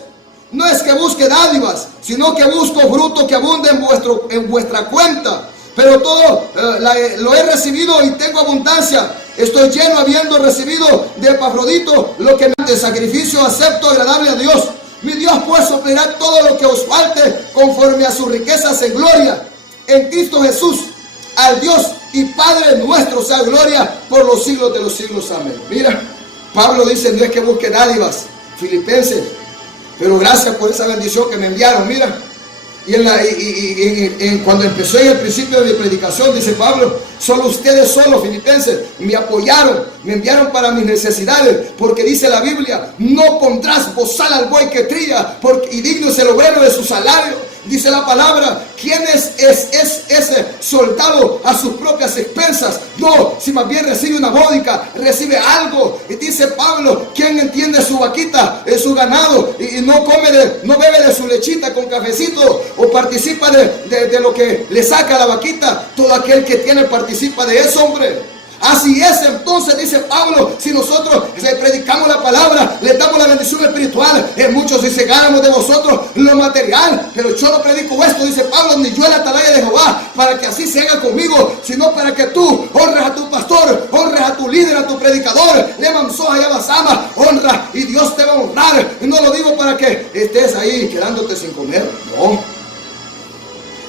No es que busque dádivas, sino que busco fruto que abunde en vuestra cuenta. Pero todo lo he recibido y tengo abundancia. Estoy lleno, habiendo recibido de Epafrodito lo que me de sacrificio acepto, agradable a Dios. Mi Dios pues suplirá todo lo que os falte conforme a sus riquezas en gloria en Cristo Jesús. Al Dios y Padre nuestro sea gloria por los siglos de los siglos. Amén. Mira, Pablo dice: no es que busque dádivas, filipenses, pero gracias por esa bendición que me enviaron. Mira, y cuando empezó en el principio de mi predicación, dice Pablo: solo ustedes solos, filipenses, me apoyaron, me enviaron para mis necesidades, porque dice la Biblia: no pondrás bozal al buey que trilla, y digno es el obrero de su salario. Dice la palabra: ¿quién es ese soldado a sus propias expensas? No, si más bien recibe una módica, recibe algo. Y dice Pablo: ¿quién entiende su vaquita, su ganado, y no bebe de su lechita con cafecito, o participa de lo que le saca la vaquita? Todo aquel que tiene participa de eso, hombre. Así es, entonces dice Pablo, si nosotros predicamos la palabra, le damos la bendición espiritual, muchos dicen, gánamos de vosotros lo material, pero yo no predico esto, dice Pablo, ni yo el atalaya de Jehová, para que así se haga conmigo, sino para que tú honres a tu pastor, honres a tu líder, a tu predicador, le mansoja y abasama, honra y Dios te va a honrar. No lo digo para que estés ahí quedándote sin comer, no.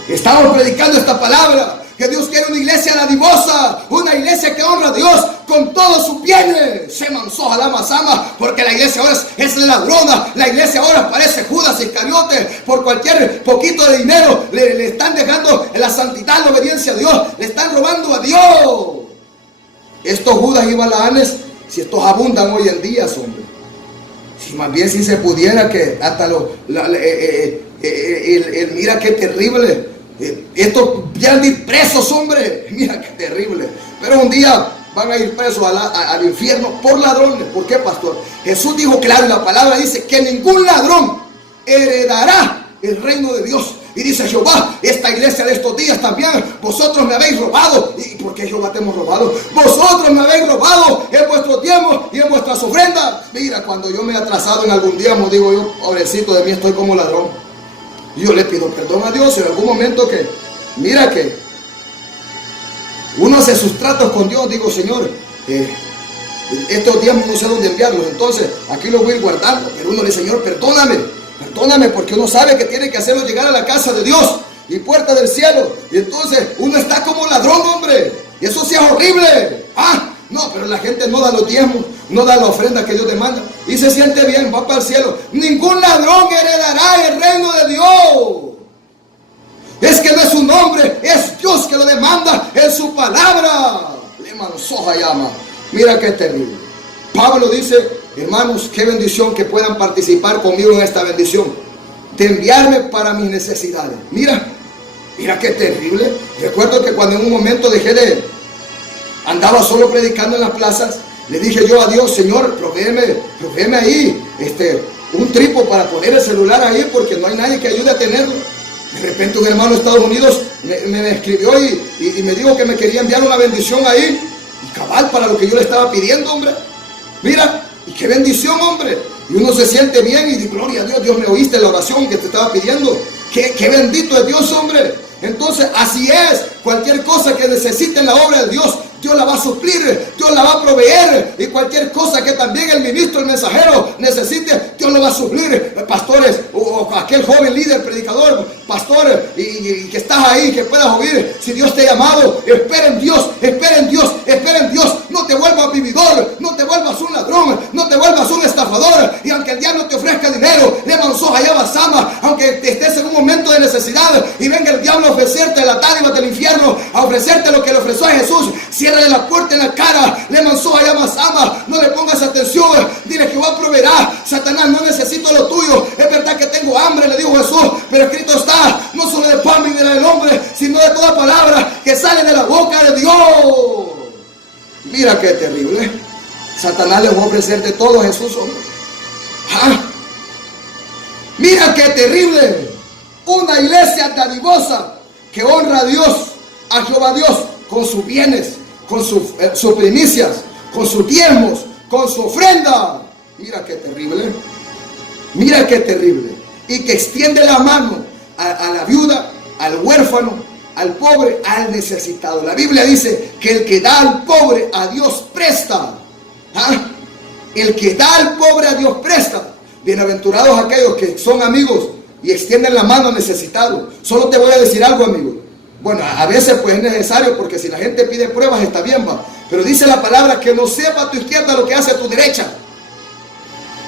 Estamos predicando esta palabra, que Dios quiere una iglesia dadivosa, una iglesia que honra a Dios con todos sus bienes. Se mansoja la masama, porque la iglesia ahora es ladrona. La iglesia ahora parece Judas Iscariote. Por cualquier poquito de dinero le están dejando la santidad, la obediencia a Dios. Le están robando a Dios. Estos Judas y Balaanes, si estos abundan hoy en día, hombre. Si más bien si se pudiera que hasta mira qué terrible. Estos van a ir presos, hombre. Mira qué terrible. Pero un día van a ir presos al infierno por ladrones. ¿Por qué, pastor? Jesús dijo claro, la palabra dice que ningún ladrón heredará el reino de Dios. Y dice Jehová, esta iglesia de estos días también, vosotros me habéis robado. ¿Y por qué Jehová te hemos robado? Vosotros me habéis robado en vuestro tiempo y en vuestras ofrendas. Mira, cuando yo me he atrasado en algún diezmo, digo yo, pobrecito de mí, estoy como ladrón. Y yo le pido perdón a Dios en algún momento que, mira que uno hace sus tratos con Dios. Digo, Señor, estos diezmos no sé dónde enviarlos, entonces aquí los voy a ir guardando. Pero uno le dice, Señor, perdóname, porque uno sabe que tiene que hacerlo llegar a la casa de Dios y puerta del cielo. Y entonces uno está como ladrón, hombre. Y eso sí es horrible. No, pero la gente no da los diezmos, no da la ofrenda que Dios demanda y se siente bien, va para el cielo. Ningún ladrón heredará el reino de Dios. Es que no es un hombre, es Dios que lo demanda en su palabra. Le mansoja llama. Mira qué terrible. Pablo dice, hermanos, qué bendición que puedan participar conmigo en esta bendición de enviarme para mis necesidades. Mira qué terrible. Recuerdo que cuando en un momento andaba solo predicando en las plazas, le dije yo a Dios, Señor, provéeme ahí un trípode para poner el celular ahí, porque no hay nadie que ayude a tenerlo. De repente un hermano de Estados Unidos me escribió y me dijo que me quería enviar una bendición ahí, y cabal para lo que yo le estaba pidiendo, hombre. Mira, y qué bendición, hombre. Y uno se siente bien y dice, gloria a Dios, Dios me oíste la oración que te estaba pidiendo. Qué bendito es Dios, hombre. Entonces así es, cualquier cosa que necesite en la obra de Dios, Dios la va a suplir, Dios la va a proveer. Y cualquier cosa que también el ministro, el mensajero necesite, Dios lo va a suplir. Pastores, o aquel joven líder, predicador, pastor, y que estás ahí, que puedas oír, si Dios te ha llamado, espera en Dios, espera en Dios, espera en Dios. No te vuelvas vividor, no te vuelvas un ladrón, no te vuelvas un estafador. Y aunque el diablo te ofrezca dinero, le mansoja y abasama, aunque estés en un momento de necesidad y venga el diablo a ofrecerte la dádiva del infierno, a ofrecerte lo que le ofreció a Jesús, ciérrale la puerta en la cara, le mansoja y abasama. No le pongas atención, dile que Jehová proveerá. Satanás, no necesito lo tuyo. Es verdad que tengo hambre, le dijo Jesús, pero escrito está, no solo de pan vivirá el hombre, sino de toda palabra que sale de la boca de Dios. Mira qué terrible. Satanás le va a ofrecer de todo a Jesús, hombre. Mira qué terrible. Una iglesia dadivosa que honra a Dios, a Jehová Dios, con sus bienes, con sus primicias, con sus diezmos, con su ofrenda. Mira qué terrible. Mira qué terrible. Y que extiende la mano a la viuda, al huérfano, al pobre, al necesitado. La Biblia dice que el que da al pobre a Dios presta. El que da al pobre a Dios presta. Bienaventurados aquellos que son amigos y extienden la mano al necesitado. Solo te voy a decir algo, amigo. Bueno, a veces pues es necesario, porque si la gente pide pruebas está bien, va. Pero dice la palabra que no sepa a tu izquierda lo que hace a tu derecha.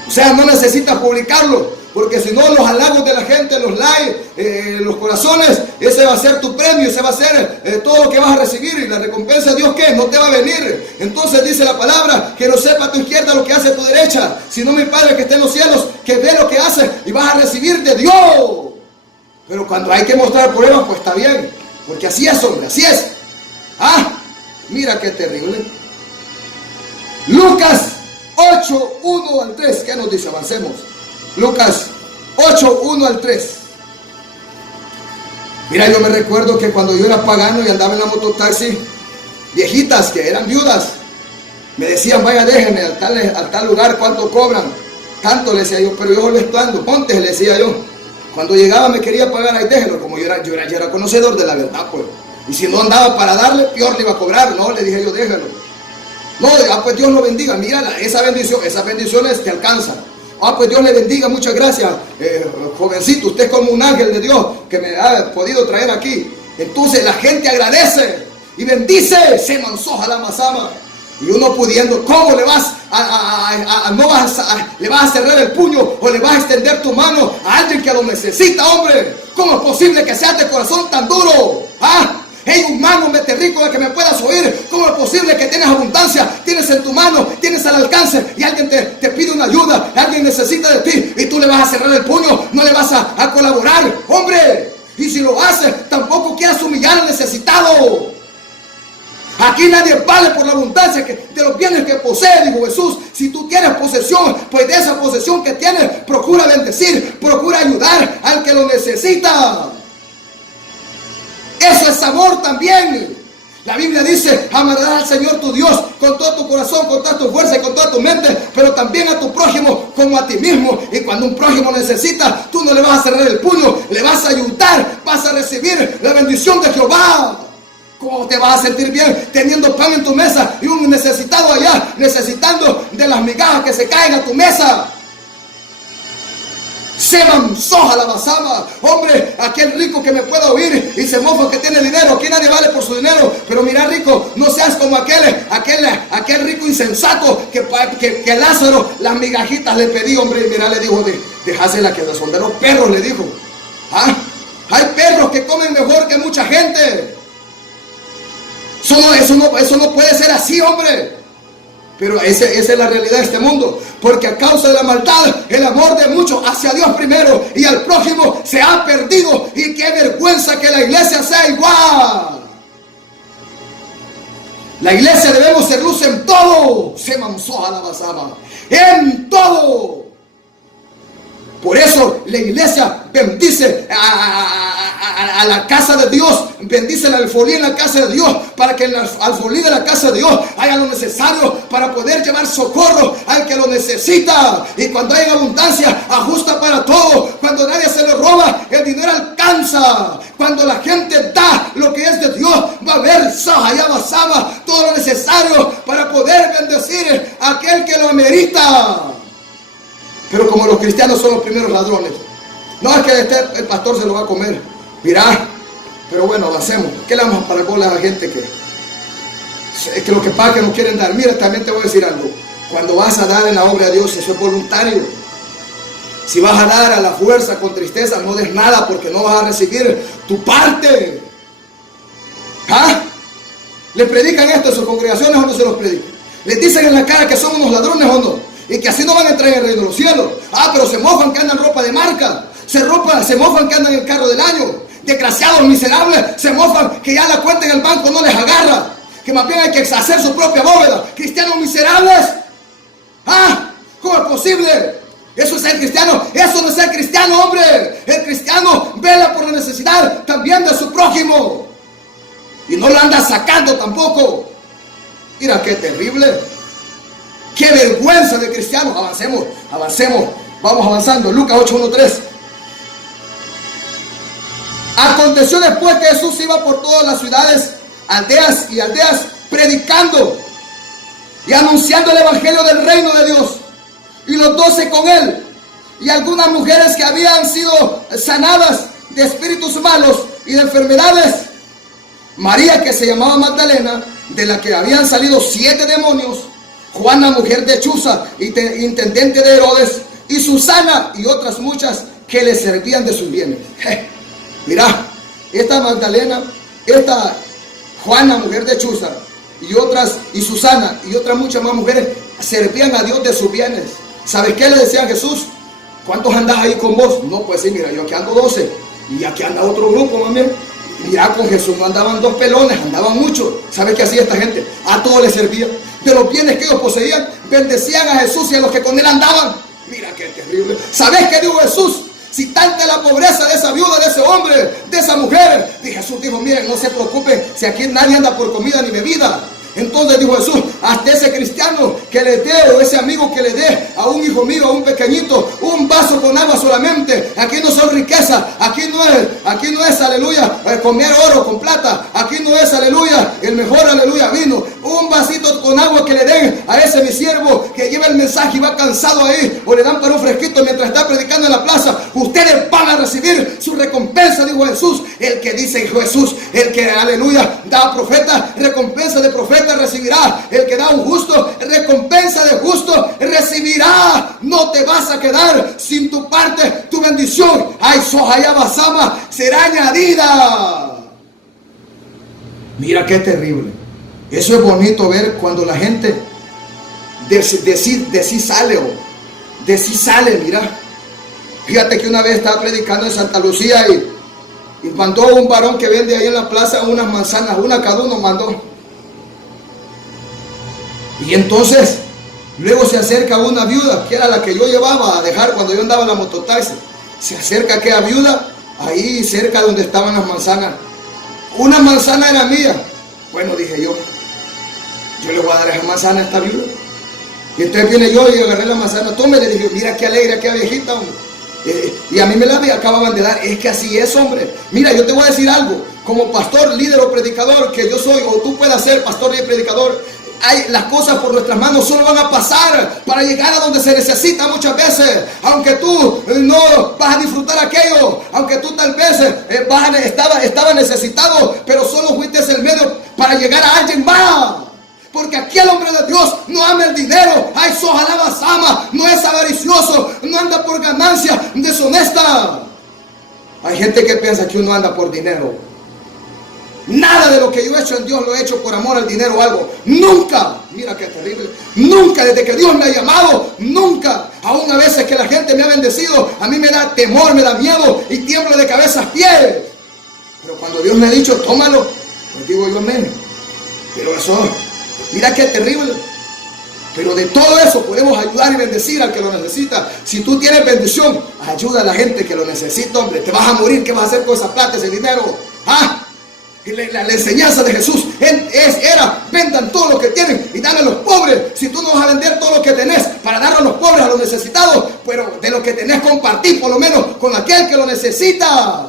O sea, no necesitas publicarlo, porque si no, los halagos de la gente, los likes, los corazones, ese va a ser tu premio, ese va a ser todo lo que vas a recibir. Y la recompensa de Dios, ¿qué? No te va a venir. Entonces dice la palabra que no sepa a tu izquierda lo que hace a tu derecha, sino mi Padre que está en los cielos, que ve lo que hace y vas a recibir de Dios. Pero cuando hay que mostrar pruebas, pues está bien, porque así es, hombre, así es. Mira qué terrible. Lucas 8, 1 al 3. ¿Qué nos dice? Avancemos. Lucas 8, 1 al 3. Mira, yo me recuerdo que cuando yo era pagano y andaba en la mototaxi, viejitas que eran viudas. Me decían, vaya, déjenme al tal lugar, ¿cuánto cobran? Tanto, le decía yo, pero yo le estoy dando, ponte, le decía yo. Cuando llegaba me quería pagar, ahí déjenlo, como yo era conocedor de la verdad, pues. Y si no andaba para darle, peor le iba a cobrar, no, le dije yo, déjenlo. No, pues Dios lo bendiga, mira, esas bendiciones te alcanzan. Pues Dios le bendiga, muchas gracias, jovencito, usted es como un ángel de Dios que me ha podido traer aquí. Entonces la gente agradece y bendice, se mansoja la mazama. Y uno pudiendo, ¿cómo le vas le vas a cerrar el puño o le vas a extender tu mano a alguien que lo necesita, hombre? ¿Cómo es posible que seas de corazón tan duro? Hey, humano, mete rico de que me puedas oír. ¿Cómo es posible que tienes abundancia, tienes en tu mano, tienes al alcance y alguien te pide una ayuda, alguien necesita de ti y tú le vas a cerrar el puño, no le vas a colaborar, hombre? Y si lo haces, tampoco quieras humillar al necesitado. Aquí nadie vale por la abundancia de los bienes que posee, dijo Jesús. Si tú tienes posesión, pues de esa posesión que tienes, procura bendecir, procura ayudar al que lo necesita. Eso es amor también. La Biblia dice, amarás al Señor tu Dios con todo tu corazón, con toda tu fuerza y con toda tu mente, pero también a tu prójimo como a ti mismo. Y cuando un prójimo necesita, tú no le vas a cerrar el puño, le vas a ayudar, vas a recibir la bendición de Jehová. ¿Cómo te vas a sentir bien teniendo pan en tu mesa y un necesitado allá, necesitando de las migajas que se caen a tu mesa? Se mansoja la basama. Hombre, aquel rico que me pueda oír y se mofa que tiene dinero. Aquí nadie vale por su dinero. Pero mira, rico, no seas como aquel rico insensato que Lázaro las migajitas le pedí, hombre. Y mira, le dijo, dejásela que son de los perros, le dijo. Hay perros que comen mejor que mucha gente. Eso no puede ser así, hombre. Pero esa es la realidad de este mundo. Porque a causa de la maldad, el amor de muchos hacia Dios primero y al prójimo se ha perdido. Y qué vergüenza que la iglesia sea igual. La iglesia debemos ser luz en todo. Se mansoja la basama. En todo. Por eso la iglesia bendice a la casa de Dios, bendice la alfolía en la casa de Dios, para que en la alfolía de la casa de Dios haya lo necesario para poder llevar socorro al que lo necesita. Y cuando hay abundancia, ajusta para todo. Cuando nadie se lo roba, el dinero alcanza. Cuando la gente da lo que es de Dios, va a haber todo lo necesario para poder bendecir a aquel que lo amerita. Pero como los cristianos son los primeros ladrones, no es que el pastor se lo va a comer. Mirá, pero bueno, lo hacemos. ¿Qué le vamos a parar bolas a la gente que lo que pasa que no quieren dar? Mira, también te voy a decir algo. Cuando vas a dar en la obra de Dios, eso es voluntario. Si vas a dar a la fuerza, con tristeza, no des nada, porque no vas a recibir tu parte. ¿Le predican esto en sus congregaciones o no se los predican? ¿Les dicen en la cara que son unos ladrones o no? Y que así no van a entrar en el reino de los cielos. Pero se mofan que andan ropa de marca. Se mofan que andan en el carro del año. Desgraciados, miserables, se mofan que ya la cuenta en el banco no les agarra. Que más bien hay que hacer su propia bóveda. Cristianos miserables. ¿Cómo es posible? Eso es ser cristiano. Eso no es ser cristiano, hombre. El cristiano vela por la necesidad también de su prójimo. Y no lo anda sacando tampoco. Mira qué terrible. ¡Qué vergüenza de cristianos! Avancemos. Vamos avanzando. Lucas 8:1-3. Aconteció después que Jesús iba por todas las ciudades, aldeas, predicando y anunciando el evangelio del reino de Dios. Y los 12 con él. Y algunas mujeres que habían sido sanadas de espíritus malos y de enfermedades. María, que se llamaba Magdalena, de la que habían salido 7 demonios. Juana, mujer de Chuza, intendente de Herodes, y Susana y otras muchas que le servían de sus bienes. Mirá, esta Magdalena, esta Juana, mujer de Chuza, y Susana y otras muchas más mujeres servían a Dios de sus bienes. ¿Sabes qué le decía a Jesús? ¿Cuántos andás ahí con vos? No, pues sí, mira, yo aquí ando 12, y aquí anda otro grupo, mami. Mira, con Jesús no andaban 2 pelones, andaban muchos. ¿Sabes qué hacía esta gente? A todos les servía. De los bienes que ellos poseían, bendecían a Jesús y a los que con él andaban. Mira qué terrible. ¿Sabes qué dijo Jesús? Si tanta la pobreza de esa viuda, de ese hombre, de esa mujer. Y Jesús dijo, miren, no se preocupen si aquí nadie anda por comida ni bebida. Entonces dijo Jesús, hasta ese cristiano que le dé, o ese amigo que le dé a un hijo mío, a un pequeñito, un vaso con agua solamente. Aquí no son riquezas, aquí no es, aleluya, comer oro con plata. Aquí no es, aleluya, el mejor, aleluya, vino. Un vasito con agua que le den a ese mi siervo que lleva el mensaje y va cansado ahí, o le dan para un fresquito mientras está predicando en la plaza. Ustedes van a recibir su recompensa, dijo Jesús. El que dice Jesús, el que, aleluya, da a profeta, recompensa de profeta recibirá. El que da un justo, recompensa de justo recibirá. No te vas a quedar sin tu parte, tu bendición. Ay, Sohaya Basama será añadida. Mira qué terrible. Eso es bonito ver cuando la gente de sí sale, o de sí sale, mira. Fíjate que una vez estaba predicando en Santa Lucía y mandó un varón que vende ahí en la plaza unas manzanas, una cada uno mandó. Y entonces, luego se acerca una viuda, que era la que yo llevaba a dejar cuando yo andaba en la mototaxi. Se acerca aquella viuda, ahí cerca donde estaban las manzanas. Una manzana era mía. Bueno, dije yo le voy a dar esa manzana a esta viuda. Y entonces viene yo y agarré la manzana, tome, le dije, mira qué alegre, qué viejita, hombre. Y a mí me la acababan de dar. Es que así es, hombre. Mira, yo te voy a decir algo, como pastor, líder o predicador que yo soy, o tú puedas ser pastor y predicador, las cosas por nuestras manos solo van a pasar para llegar a donde se necesita muchas veces. Aunque tú no vas a disfrutar aquello, aunque tú tal vez estaba necesitado, pero solo fuiste el medio para llegar a alguien más. Porque aquí el hombre de Dios no ama el dinero. Ay, Sojalaba Sama, no es avaricioso, no anda por ganancia deshonesta. Hay gente que piensa que uno anda por dinero. Nada de lo que yo he hecho en Dios lo he hecho por amor al dinero o algo. Nunca. Mira qué terrible. Nunca, desde que Dios me ha llamado, nunca. Aún a veces que la gente me ha bendecido, a mí me da temor, me da miedo y tiemblo de cabeza a pies. Pero cuando Dios me ha dicho, tómalo, pues digo yo, amén. Pero eso, mira qué terrible. Pero de todo eso podemos ayudar y bendecir al que lo necesita. Si tú tienes bendición, ayuda a la gente que lo necesita, hombre. Te vas a morir, ¿qué vas a hacer con esa plata, ese dinero? ¿Ah? La enseñanza de Jesús era, vendan todo lo que tienen y dale a los pobres. Si tú no vas a vender todo lo que tenés para darlo a los pobres, a los necesitados, pero de lo que tenés compartir por lo menos con aquel que lo necesita.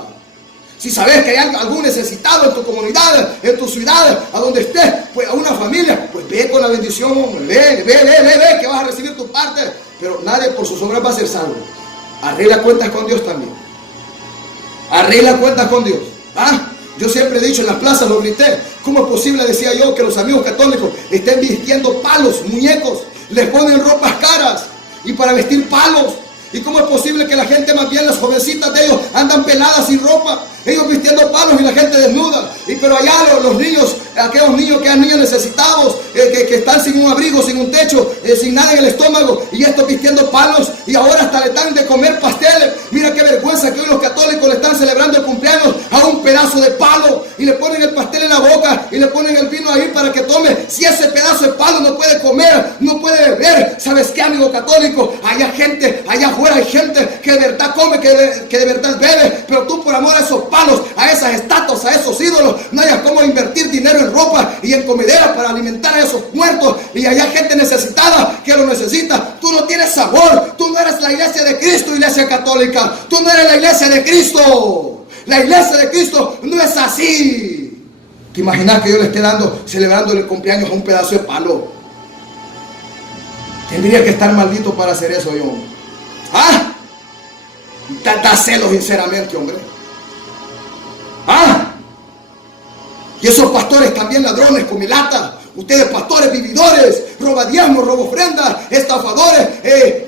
Si sabes que hay algún necesitado en tu comunidad, en tu ciudad, a donde estés, pues a una familia, pues ve con la bendición, ve, que vas a recibir tu parte. Pero nadie por sus obras va a ser salvo. Arregla cuentas con Dios también. Arregla cuentas con Dios. ¿Ah? Yo siempre he dicho, en las plazas lo grité, ¿cómo es posible, decía yo, que los amigos católicos estén vistiendo palos, muñecos, les ponen ropas caras y para vestir palos? ¿Y cómo es posible que la gente, más bien las jovencitas de ellos, andan peladas sin ropa? Ellos vistiendo palos y la gente desnuda. Pero allá los niños, aquellos niños que eran niños necesitados, que están sin un abrigo, sin un techo, sin nada en el estómago, y estos vistiendo palos, y ahora hasta le dan de comer pasteles. Mira qué vergüenza que hoy los católicos le están celebrando el cumpleaños a un pedazo de palo, y le ponen el pastel en la boca, y le ponen el vino ahí para que tome. Si ese pedazo de palo no puede comer, no puede beber, ¿sabes qué, amigo católico? Allá gente, allá afuera hay gente que de verdad come, que de verdad bebe, pero tú por amor a esos palos, a esas estatuas, a esos ídolos, no hayas cómo invertir dinero en ropa y en comedera para alimentar a esos muertos, y allá hay gente necesitada que lo necesita. Tú no tienes sabor, tú no eres la iglesia de Cristo, iglesia católica, tú no eres la iglesia de Cristo. La iglesia de Cristo no es así. ¿Te imaginas que yo le esté celebrando el cumpleaños a un pedazo de palo? Tendría que estar maldito para hacer eso yo. ¿Ah? Da celos, sinceramente, hombre. ¿Ah? Y esos pastores también ladrones, comilatas. Ustedes pastores vividores, roba diezmos, roba ofrendas, estafadores,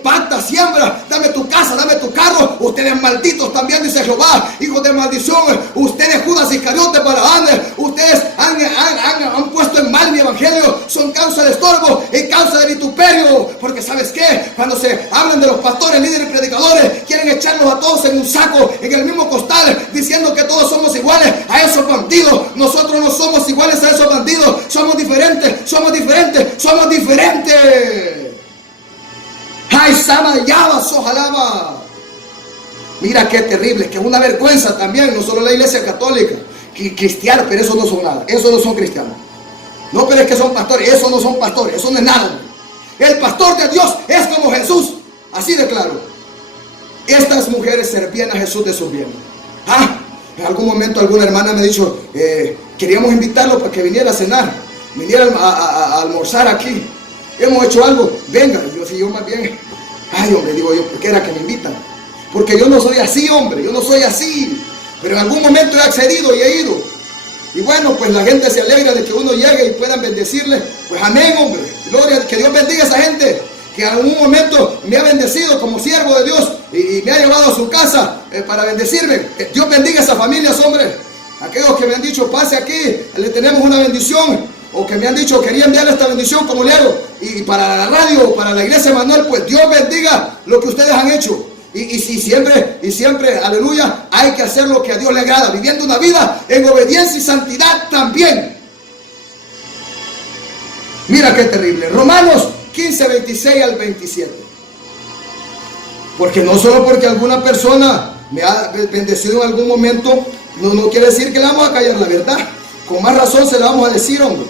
pacta, siembra, dame tu casa, dame tu carro. Ustedes malditos también, dice Jehová, hijos de maldición. Ustedes Judas Iscariote para Ander, ustedes han puesto en mal mi evangelio. Son causa de estorbo y causa de vituperio. Porque ¿sabes qué? Cuando se hablan de los pastores, líderes y predicadores, quieren echarlos a todos en un saco, en el mismo costal, diciendo que todos somos iguales a esos bandidos. Nosotros no somos iguales a esos bandidos, somos diferentes. Somos diferentes, somos diferentes. Ay, Sama Yaba, Sojalaba. Mira qué terrible, que es una vergüenza también, no solo la iglesia católica, cristiana, pero esos no son nada, esos no son cristianos. No, pero es que son pastores, esos no son pastores, eso no es nada. El pastor de Dios es como Jesús, así de claro. Estas mujeres servían a Jesús de sus bienes. En algún momento alguna hermana me ha dicho, queríamos invitarlo para que viniera a cenar, viniera a almorzar aquí. Hemos hecho algo, venga. Yo más bien, hombre, digo yo, ¿por qué era que me invitan? Porque yo no soy así, hombre, yo no soy así. Pero en algún momento he accedido y he ido. Y bueno, pues la gente se alegra de que uno llegue y puedan bendecirle. Pues amén, hombre. Gloria, que Dios bendiga a esa gente que en algún momento me ha bendecido como siervo de Dios y me ha llevado a su casa para bendecirme. Dios bendiga a esas familias, hombre. Aquellos que me han dicho, pase aquí, le tenemos una bendición. O que me han dicho, quería enviarle esta bendición como le hago. Y para la radio o para la iglesia Manuel, pues Dios bendiga lo que ustedes han hecho. Y siempre, aleluya, hay que hacer lo que a Dios le agrada, viviendo una vida en obediencia y santidad también. Mira qué terrible. Romanos 15, 26 al 27. Porque no solo porque alguna persona me ha bendecido en algún momento, no quiere decir que le vamos a callar la verdad. Con más razón se la vamos a decir, hombre.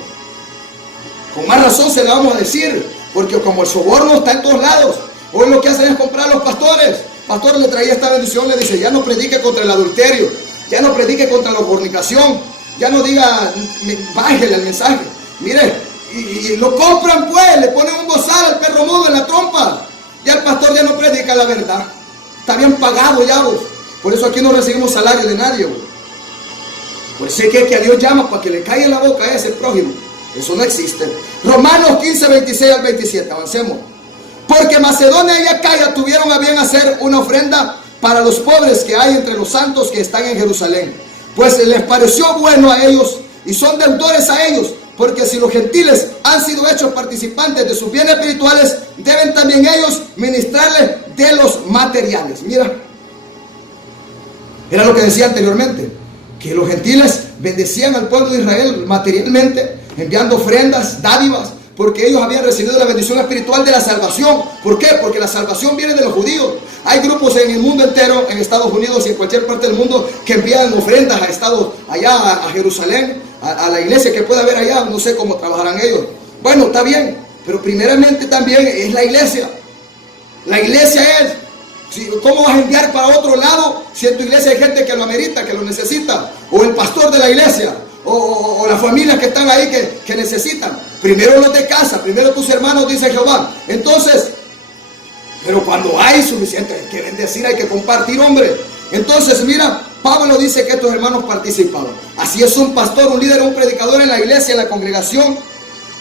Con más razón se la vamos a decir. Porque como el soborno está en todos lados, hoy lo que hacen es comprar a los pastores. Pastor, le traía esta bendición, le dice, ya no predique contra el adulterio, ya no predique contra la fornicación, ya no diga, bájele el mensaje. Mire, y lo compran pues, le ponen un bozal al perro mudo en la trompa. Ya el pastor ya no predica la verdad. Está bien pagado ya, vos. Por eso aquí no recibimos salario de nadie, vos. Por eso es que a Dios llama para que le caiga en la boca a ese prójimo. Eso no existe. Romanos 15, 26 al 27, avancemos. Porque Macedonia y Acaya tuvieron a bien hacer una ofrenda para los pobres que hay entre los santos que están en Jerusalén. Pues les pareció bueno a ellos y son deudores a ellos. Porque si los gentiles han sido hechos participantes de sus bienes espirituales, deben también ellos ministrarles de los materiales. Mira, era lo que decía anteriormente, que los gentiles bendecían al pueblo de Israel materialmente, enviando ofrendas, dádivas, porque ellos habían recibido la bendición espiritual de la salvación. ¿Por qué? Porque la salvación viene de los judíos. Hay grupos en el mundo entero, en Estados Unidos y en cualquier parte del mundo, que envían ofrendas a Estados, allá a Jerusalén, a la iglesia que pueda haber allá. No sé cómo trabajarán ellos. Bueno, está bien, pero primeramente también es la iglesia. La iglesia es, ¿cómo vas a enviar para otro lado si en tu iglesia hay gente que lo amerita, que lo necesita? O el pastor de la iglesia, o las familias que están ahí que necesitan. Primero los de casa, primero tus hermanos, dice Jehová. Entonces, pero cuando hay suficiente, hay que bendecir, hay que compartir, hombre. Entonces, mira, Pablo dice que estos hermanos participaban. Así es un pastor, un líder, un predicador en la iglesia, en la congregación.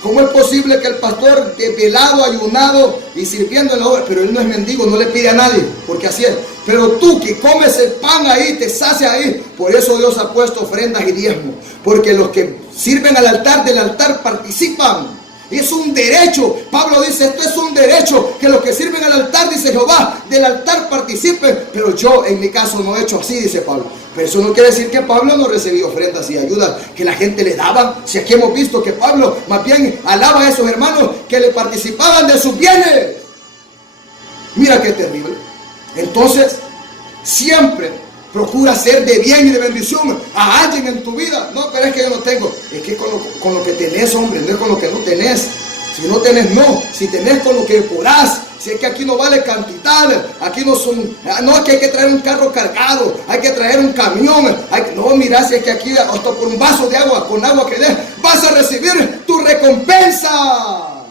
¿Cómo es posible que el pastor velado, ayunado y sirviendo en la obra, pero él no es mendigo, no le pide a nadie, porque así es? Pero tú que comes el pan ahí, te sacias ahí, por eso Dios ha puesto ofrendas y diezmos, porque los que sirven al altar, del altar participan. Es un derecho. Pablo dice, esto es un derecho, que los que sirven al altar, dice Jehová, del altar participen. Pero yo en mi caso no he hecho así, dice Pablo. Pero eso no quiere decir que Pablo no recibió ofrendas y ayudas que la gente le daba. Si aquí hemos visto que Pablo más bien alaba a esos hermanos que le participaban de sus bienes. Mira qué terrible. Entonces, siempre procura ser de bien y de bendición a alguien en tu vida. No, pero es que yo no tengo. Es que con lo que tenés, hombre, no es con lo que no tenés. Si no tenés, no. Si tenés, con lo que podás. Si es que aquí no vale cantidad. Aquí no son. No, es que hay que traer un carro cargado. Hay que traer un camión. No, mira, si es que aquí hasta por un vaso de agua, con agua que des, vas a recibir tu recompensa.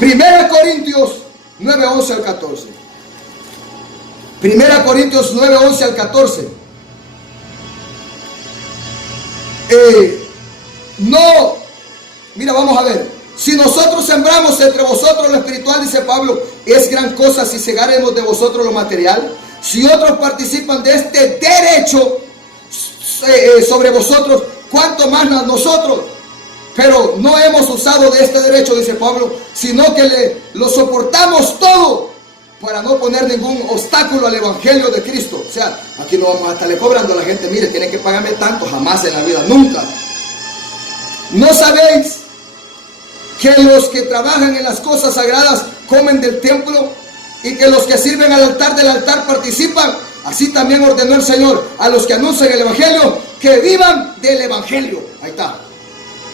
1 Corintios 9, 11 al 14. 1 Corintios 9, 11 al 14. Mira, vamos a ver. Si nosotros sembramos entre vosotros lo espiritual, dice Pablo, es gran cosa si segaremos de vosotros lo material. Si otros participan de este derecho sobre vosotros, ¿cuánto más nosotros? Pero no hemos usado de este derecho, dice Pablo, sino que lo soportamos todo, para no poner ningún obstáculo al evangelio de Cristo. O sea, aquí no vamos hasta le cobrando a la gente, mire, tienen que pagarme tanto, jamás en la vida, nunca. ¿No sabéis que los que trabajan en las cosas sagradas comen del templo y que los que sirven al altar del altar participan. Así también ordenó el Señor a los que anuncian el Evangelio que vivan del Evangelio. Ahí está.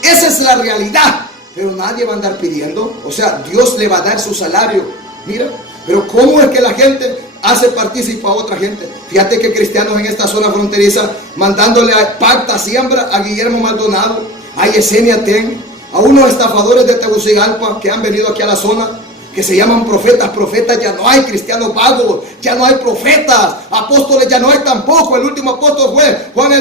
Esa es la realidad. Pero nadie va a andar pidiendo. O sea, Dios le va a dar su salario. Mira, pero ¿cómo es que la gente hace partícipe a otra gente? Fíjate que cristianos en esta zona fronteriza, mandándole a Pacta Siembra, a Guillermo Maldonado, a Yesenia Ten, a unos estafadores de Tegucigalpa que han venido aquí a la zona, que se llaman profetas. Profetas ya no hay, cristianos vagos, ya no hay profetas, apóstoles ya no hay tampoco. El último apóstol fue Juan,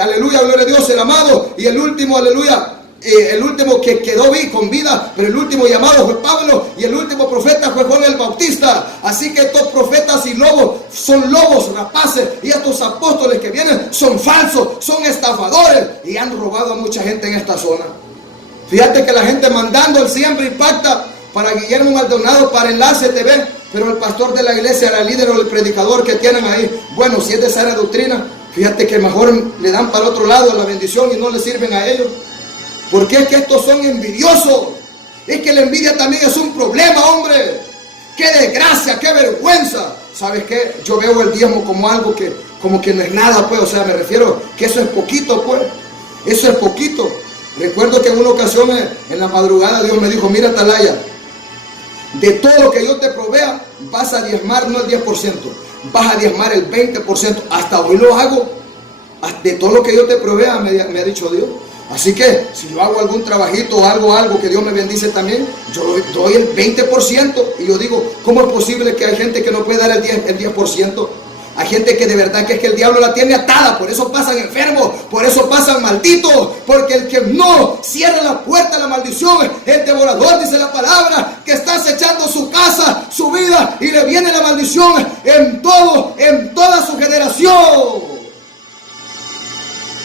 aleluya, gloria a Dios, el amado, y el último, aleluya, el último que quedó con vida, pero el último llamado fue Pablo, y el último profeta fue Juan el Bautista. Así que estos profetas y lobos son lobos rapaces, y estos apóstoles que vienen son falsos, son estafadores, y han robado a mucha gente en esta zona. Fíjate que la gente mandando el Siembra Impacta para Guillermo Maldonado, para Enlace TV, pero el pastor de la iglesia, el líder o el predicador que tienen ahí, bueno, si es de sana doctrina, fíjate que mejor le dan para otro lado la bendición y no le sirven a ellos. Porque es que estos son envidiosos. Es que la envidia también es un problema, hombre. Qué desgracia, qué vergüenza. ¿Sabes qué? Yo veo el diezmo como algo que no es nada, pues. O sea, me refiero que eso es poquito, pues. Eso es poquito. Recuerdo que en una ocasión en la madrugada Dios me dijo: mira, Atalaya, de todo lo que yo te provea, vas a diezmar no el 10%, vas a diezmar el 20%. Hasta hoy lo hago. De todo lo que yo te provea, me ha dicho Dios. Así que si yo hago algún trabajito o algo que Dios me bendice también, yo doy el 20%. Y yo digo, ¿cómo es posible que hay gente que no puede dar el 10%? Hay gente que de verdad que es que el diablo la tiene atada, por eso pasan enfermos, por eso pasan malditos, porque el que no cierra la puerta a la maldición, el devorador, dice la palabra, que está acechando su casa, su vida, y le viene la maldición en toda su generación.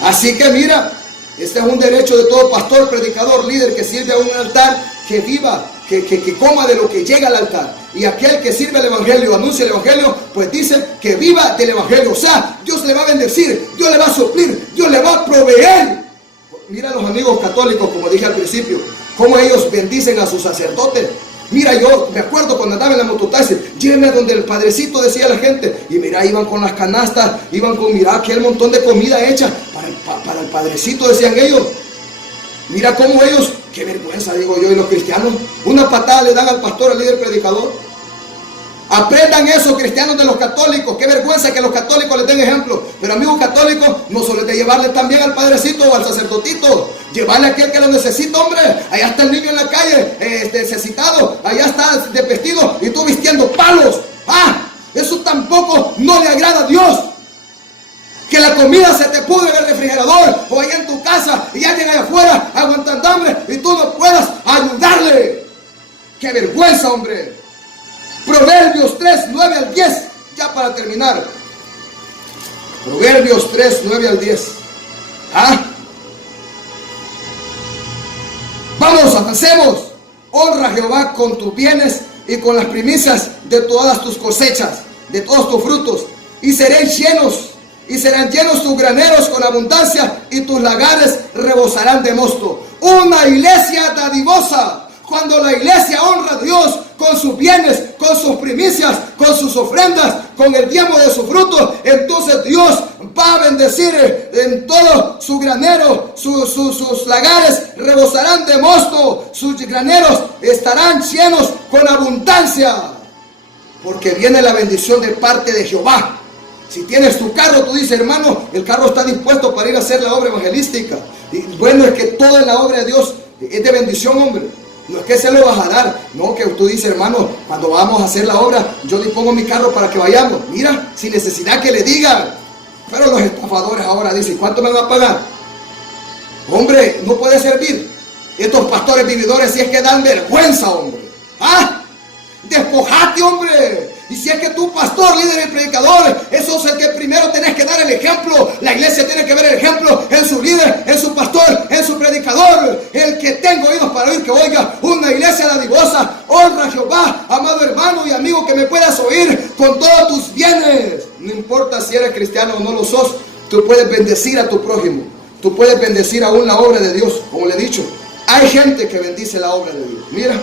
Así que mira, este es un derecho de todo pastor, predicador, líder que sirve a un altar, que viva, que coma de lo que llega al altar. Y aquel que sirve el Evangelio, anuncia el Evangelio, pues dice que viva del Evangelio. O sea, Dios le va a bendecir, Dios le va a suplir, Dios le va a proveer. Mira a los amigos católicos, como dije al principio, cómo ellos bendicen a sus sacerdotes. Mira, yo me acuerdo cuando andaba en la mototaxi, lléveme a donde el padrecito, decía la gente, y mira, iban con las canastas, iban con, mira, aquel montón de comida hecha para el padrecito, decían ellos. Mira cómo ellos, qué vergüenza, digo yo, y los cristianos, una patada le dan al pastor, al líder predicador. Aprendan eso, cristianos de los católicos. Qué vergüenza que los católicos les den ejemplo. Pero amigos católicos, no solo es de llevarle también al padrecito o al sacerdotito, llevarle a aquel que lo necesita, hombre. Allá está el niño en la calle, necesitado, allá está de vestido y tú vistiendo palos. Eso tampoco no le agrada a Dios. Que la comida se te pudre en el refrigerador o allá en tu casa y alguien allá afuera aguantando hambre y tú no puedas ayudarle. Qué vergüenza, hombre. Proverbios 3, 9 al 10, ya para terminar. Proverbios 3, 9 al 10. Vamos, avancemos. Honra a Jehová con tus bienes y con las primicias de todas tus cosechas, de todos tus frutos, y seréis llenos. Y serán llenos tus graneros con abundancia, y tus lagares rebosarán de mosto. Una iglesia dadivosa. Cuando la iglesia honra a Dios con sus bienes, con sus primicias, con sus ofrendas, con el diezmo de sus frutos, entonces Dios va a bendecir en todo su granero. Sus lagares rebosarán de mosto. Sus graneros estarán llenos con abundancia. Porque viene la bendición de parte de Jehová. Si tienes tu carro, tú dices, hermano, el carro está dispuesto para ir a hacer la obra evangelística. Y bueno, es que toda la obra de Dios es de bendición, hombre. No es que se lo vas a dar. No, que tú dices, hermano, cuando vamos a hacer la obra, yo dispongo mi carro para que vayamos. Mira, sin necesidad que le digan. Pero los estafadores ahora dicen, ¿cuánto me van a pagar? Hombre, no puede servir. Estos pastores vividores, si es que dan vergüenza, hombre. Despojate, hombre. Y si es que tú, pastor, líder y predicador, eso es el que primero tenés que dar el ejemplo. La iglesia tiene que ver el ejemplo en su líder, en su pastor, en su predicador. El que tenga oídos para oír, que oiga. Una iglesia dadivosa. Honra a Jehová, amado hermano y amigo, que me puedas oír con todos tus bienes. No importa si eres cristiano o no lo sos, tú puedes bendecir a tu prójimo. Tú puedes bendecir aún la obra de Dios. Como le he dicho, hay gente que bendice la obra de Dios. Mira,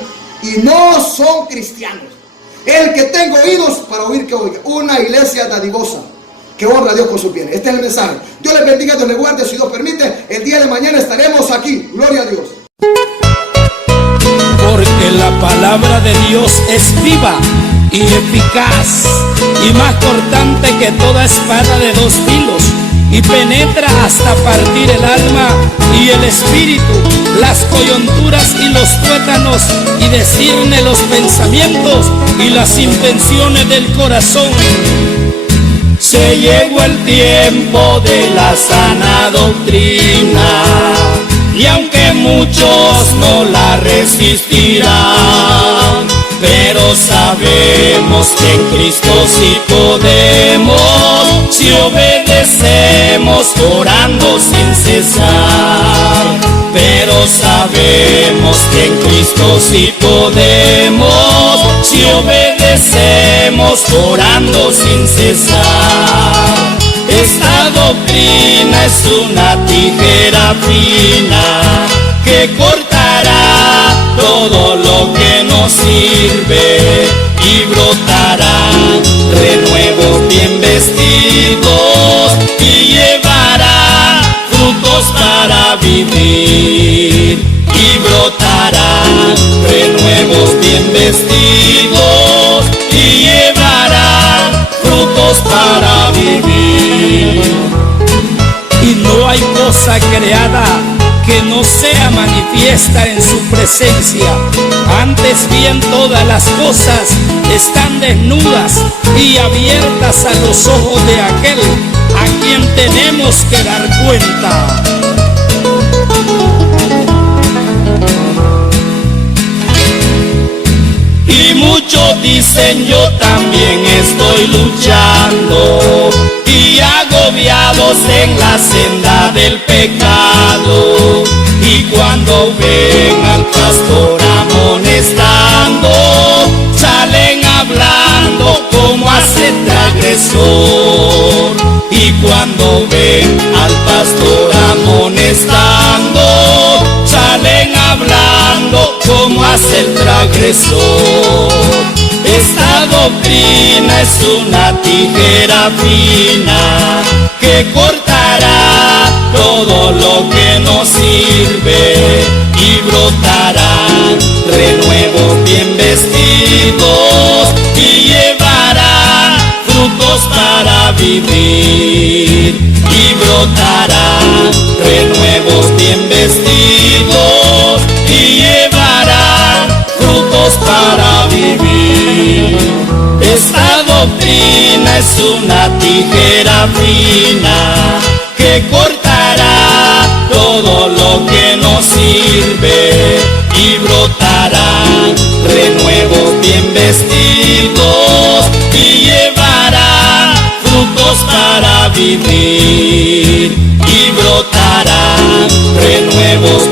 y no son cristianos. El que tenga oídos para oír, que oiga. Una iglesia dadivosa que honra a Dios con sus bienes. Este es el mensaje. Dios les bendiga, Dios les guarde. Si Dios permite, el día de mañana estaremos aquí. Gloria a Dios. Porque la palabra de Dios es viva y eficaz y más cortante que toda espada de dos filos, y penetra hasta partir el alma y el espíritu, las coyunturas y los tuétanos, y discierne los pensamientos y las intenciones del corazón. Se llegó el tiempo de la sana doctrina, y aunque muchos no la resistirán, pero sabemos que en Cristo sí podemos, si obedecemos orando sin cesar. Pero sabemos que en Cristo sí podemos, si obedecemos orando sin cesar. Esta doctrina es una tijera fina que cortará todo lo que nos sirve, y brotarán renuevos bien vestidos, y llevará frutos para vivir. Y brotarán renuevos bien vestidos, y llevarán frutos para vivir. Y no hay cosa creada que no sea manifiesta en su presencia. Antes bien, todas las cosas están desnudas y abiertas a los ojos de aquel a quien tenemos que dar cuenta. Y muchos dicen: yo también estoy luchando, y agobiados en la senda del pecado. Y cuando ven al pastor amonestando, salen hablando como hace transgresor. Y cuando ven al pastor amonestando, salen hablando como hace el transgresor. Esta doctrina es una tijera fina que cortará todo lo que nos sirve, y brotarán renuevos bien vestidos, y llevarán frutos para vivir. Y brotarán renuevos bien vestidos, y llevarán frutos para vivir. Esta doctrina es una tijera fina que cortará todo lo que nos sirve, y brotarán renuevos bien vestidos, y llevarán frutos para vivir. Y brotarán renuevos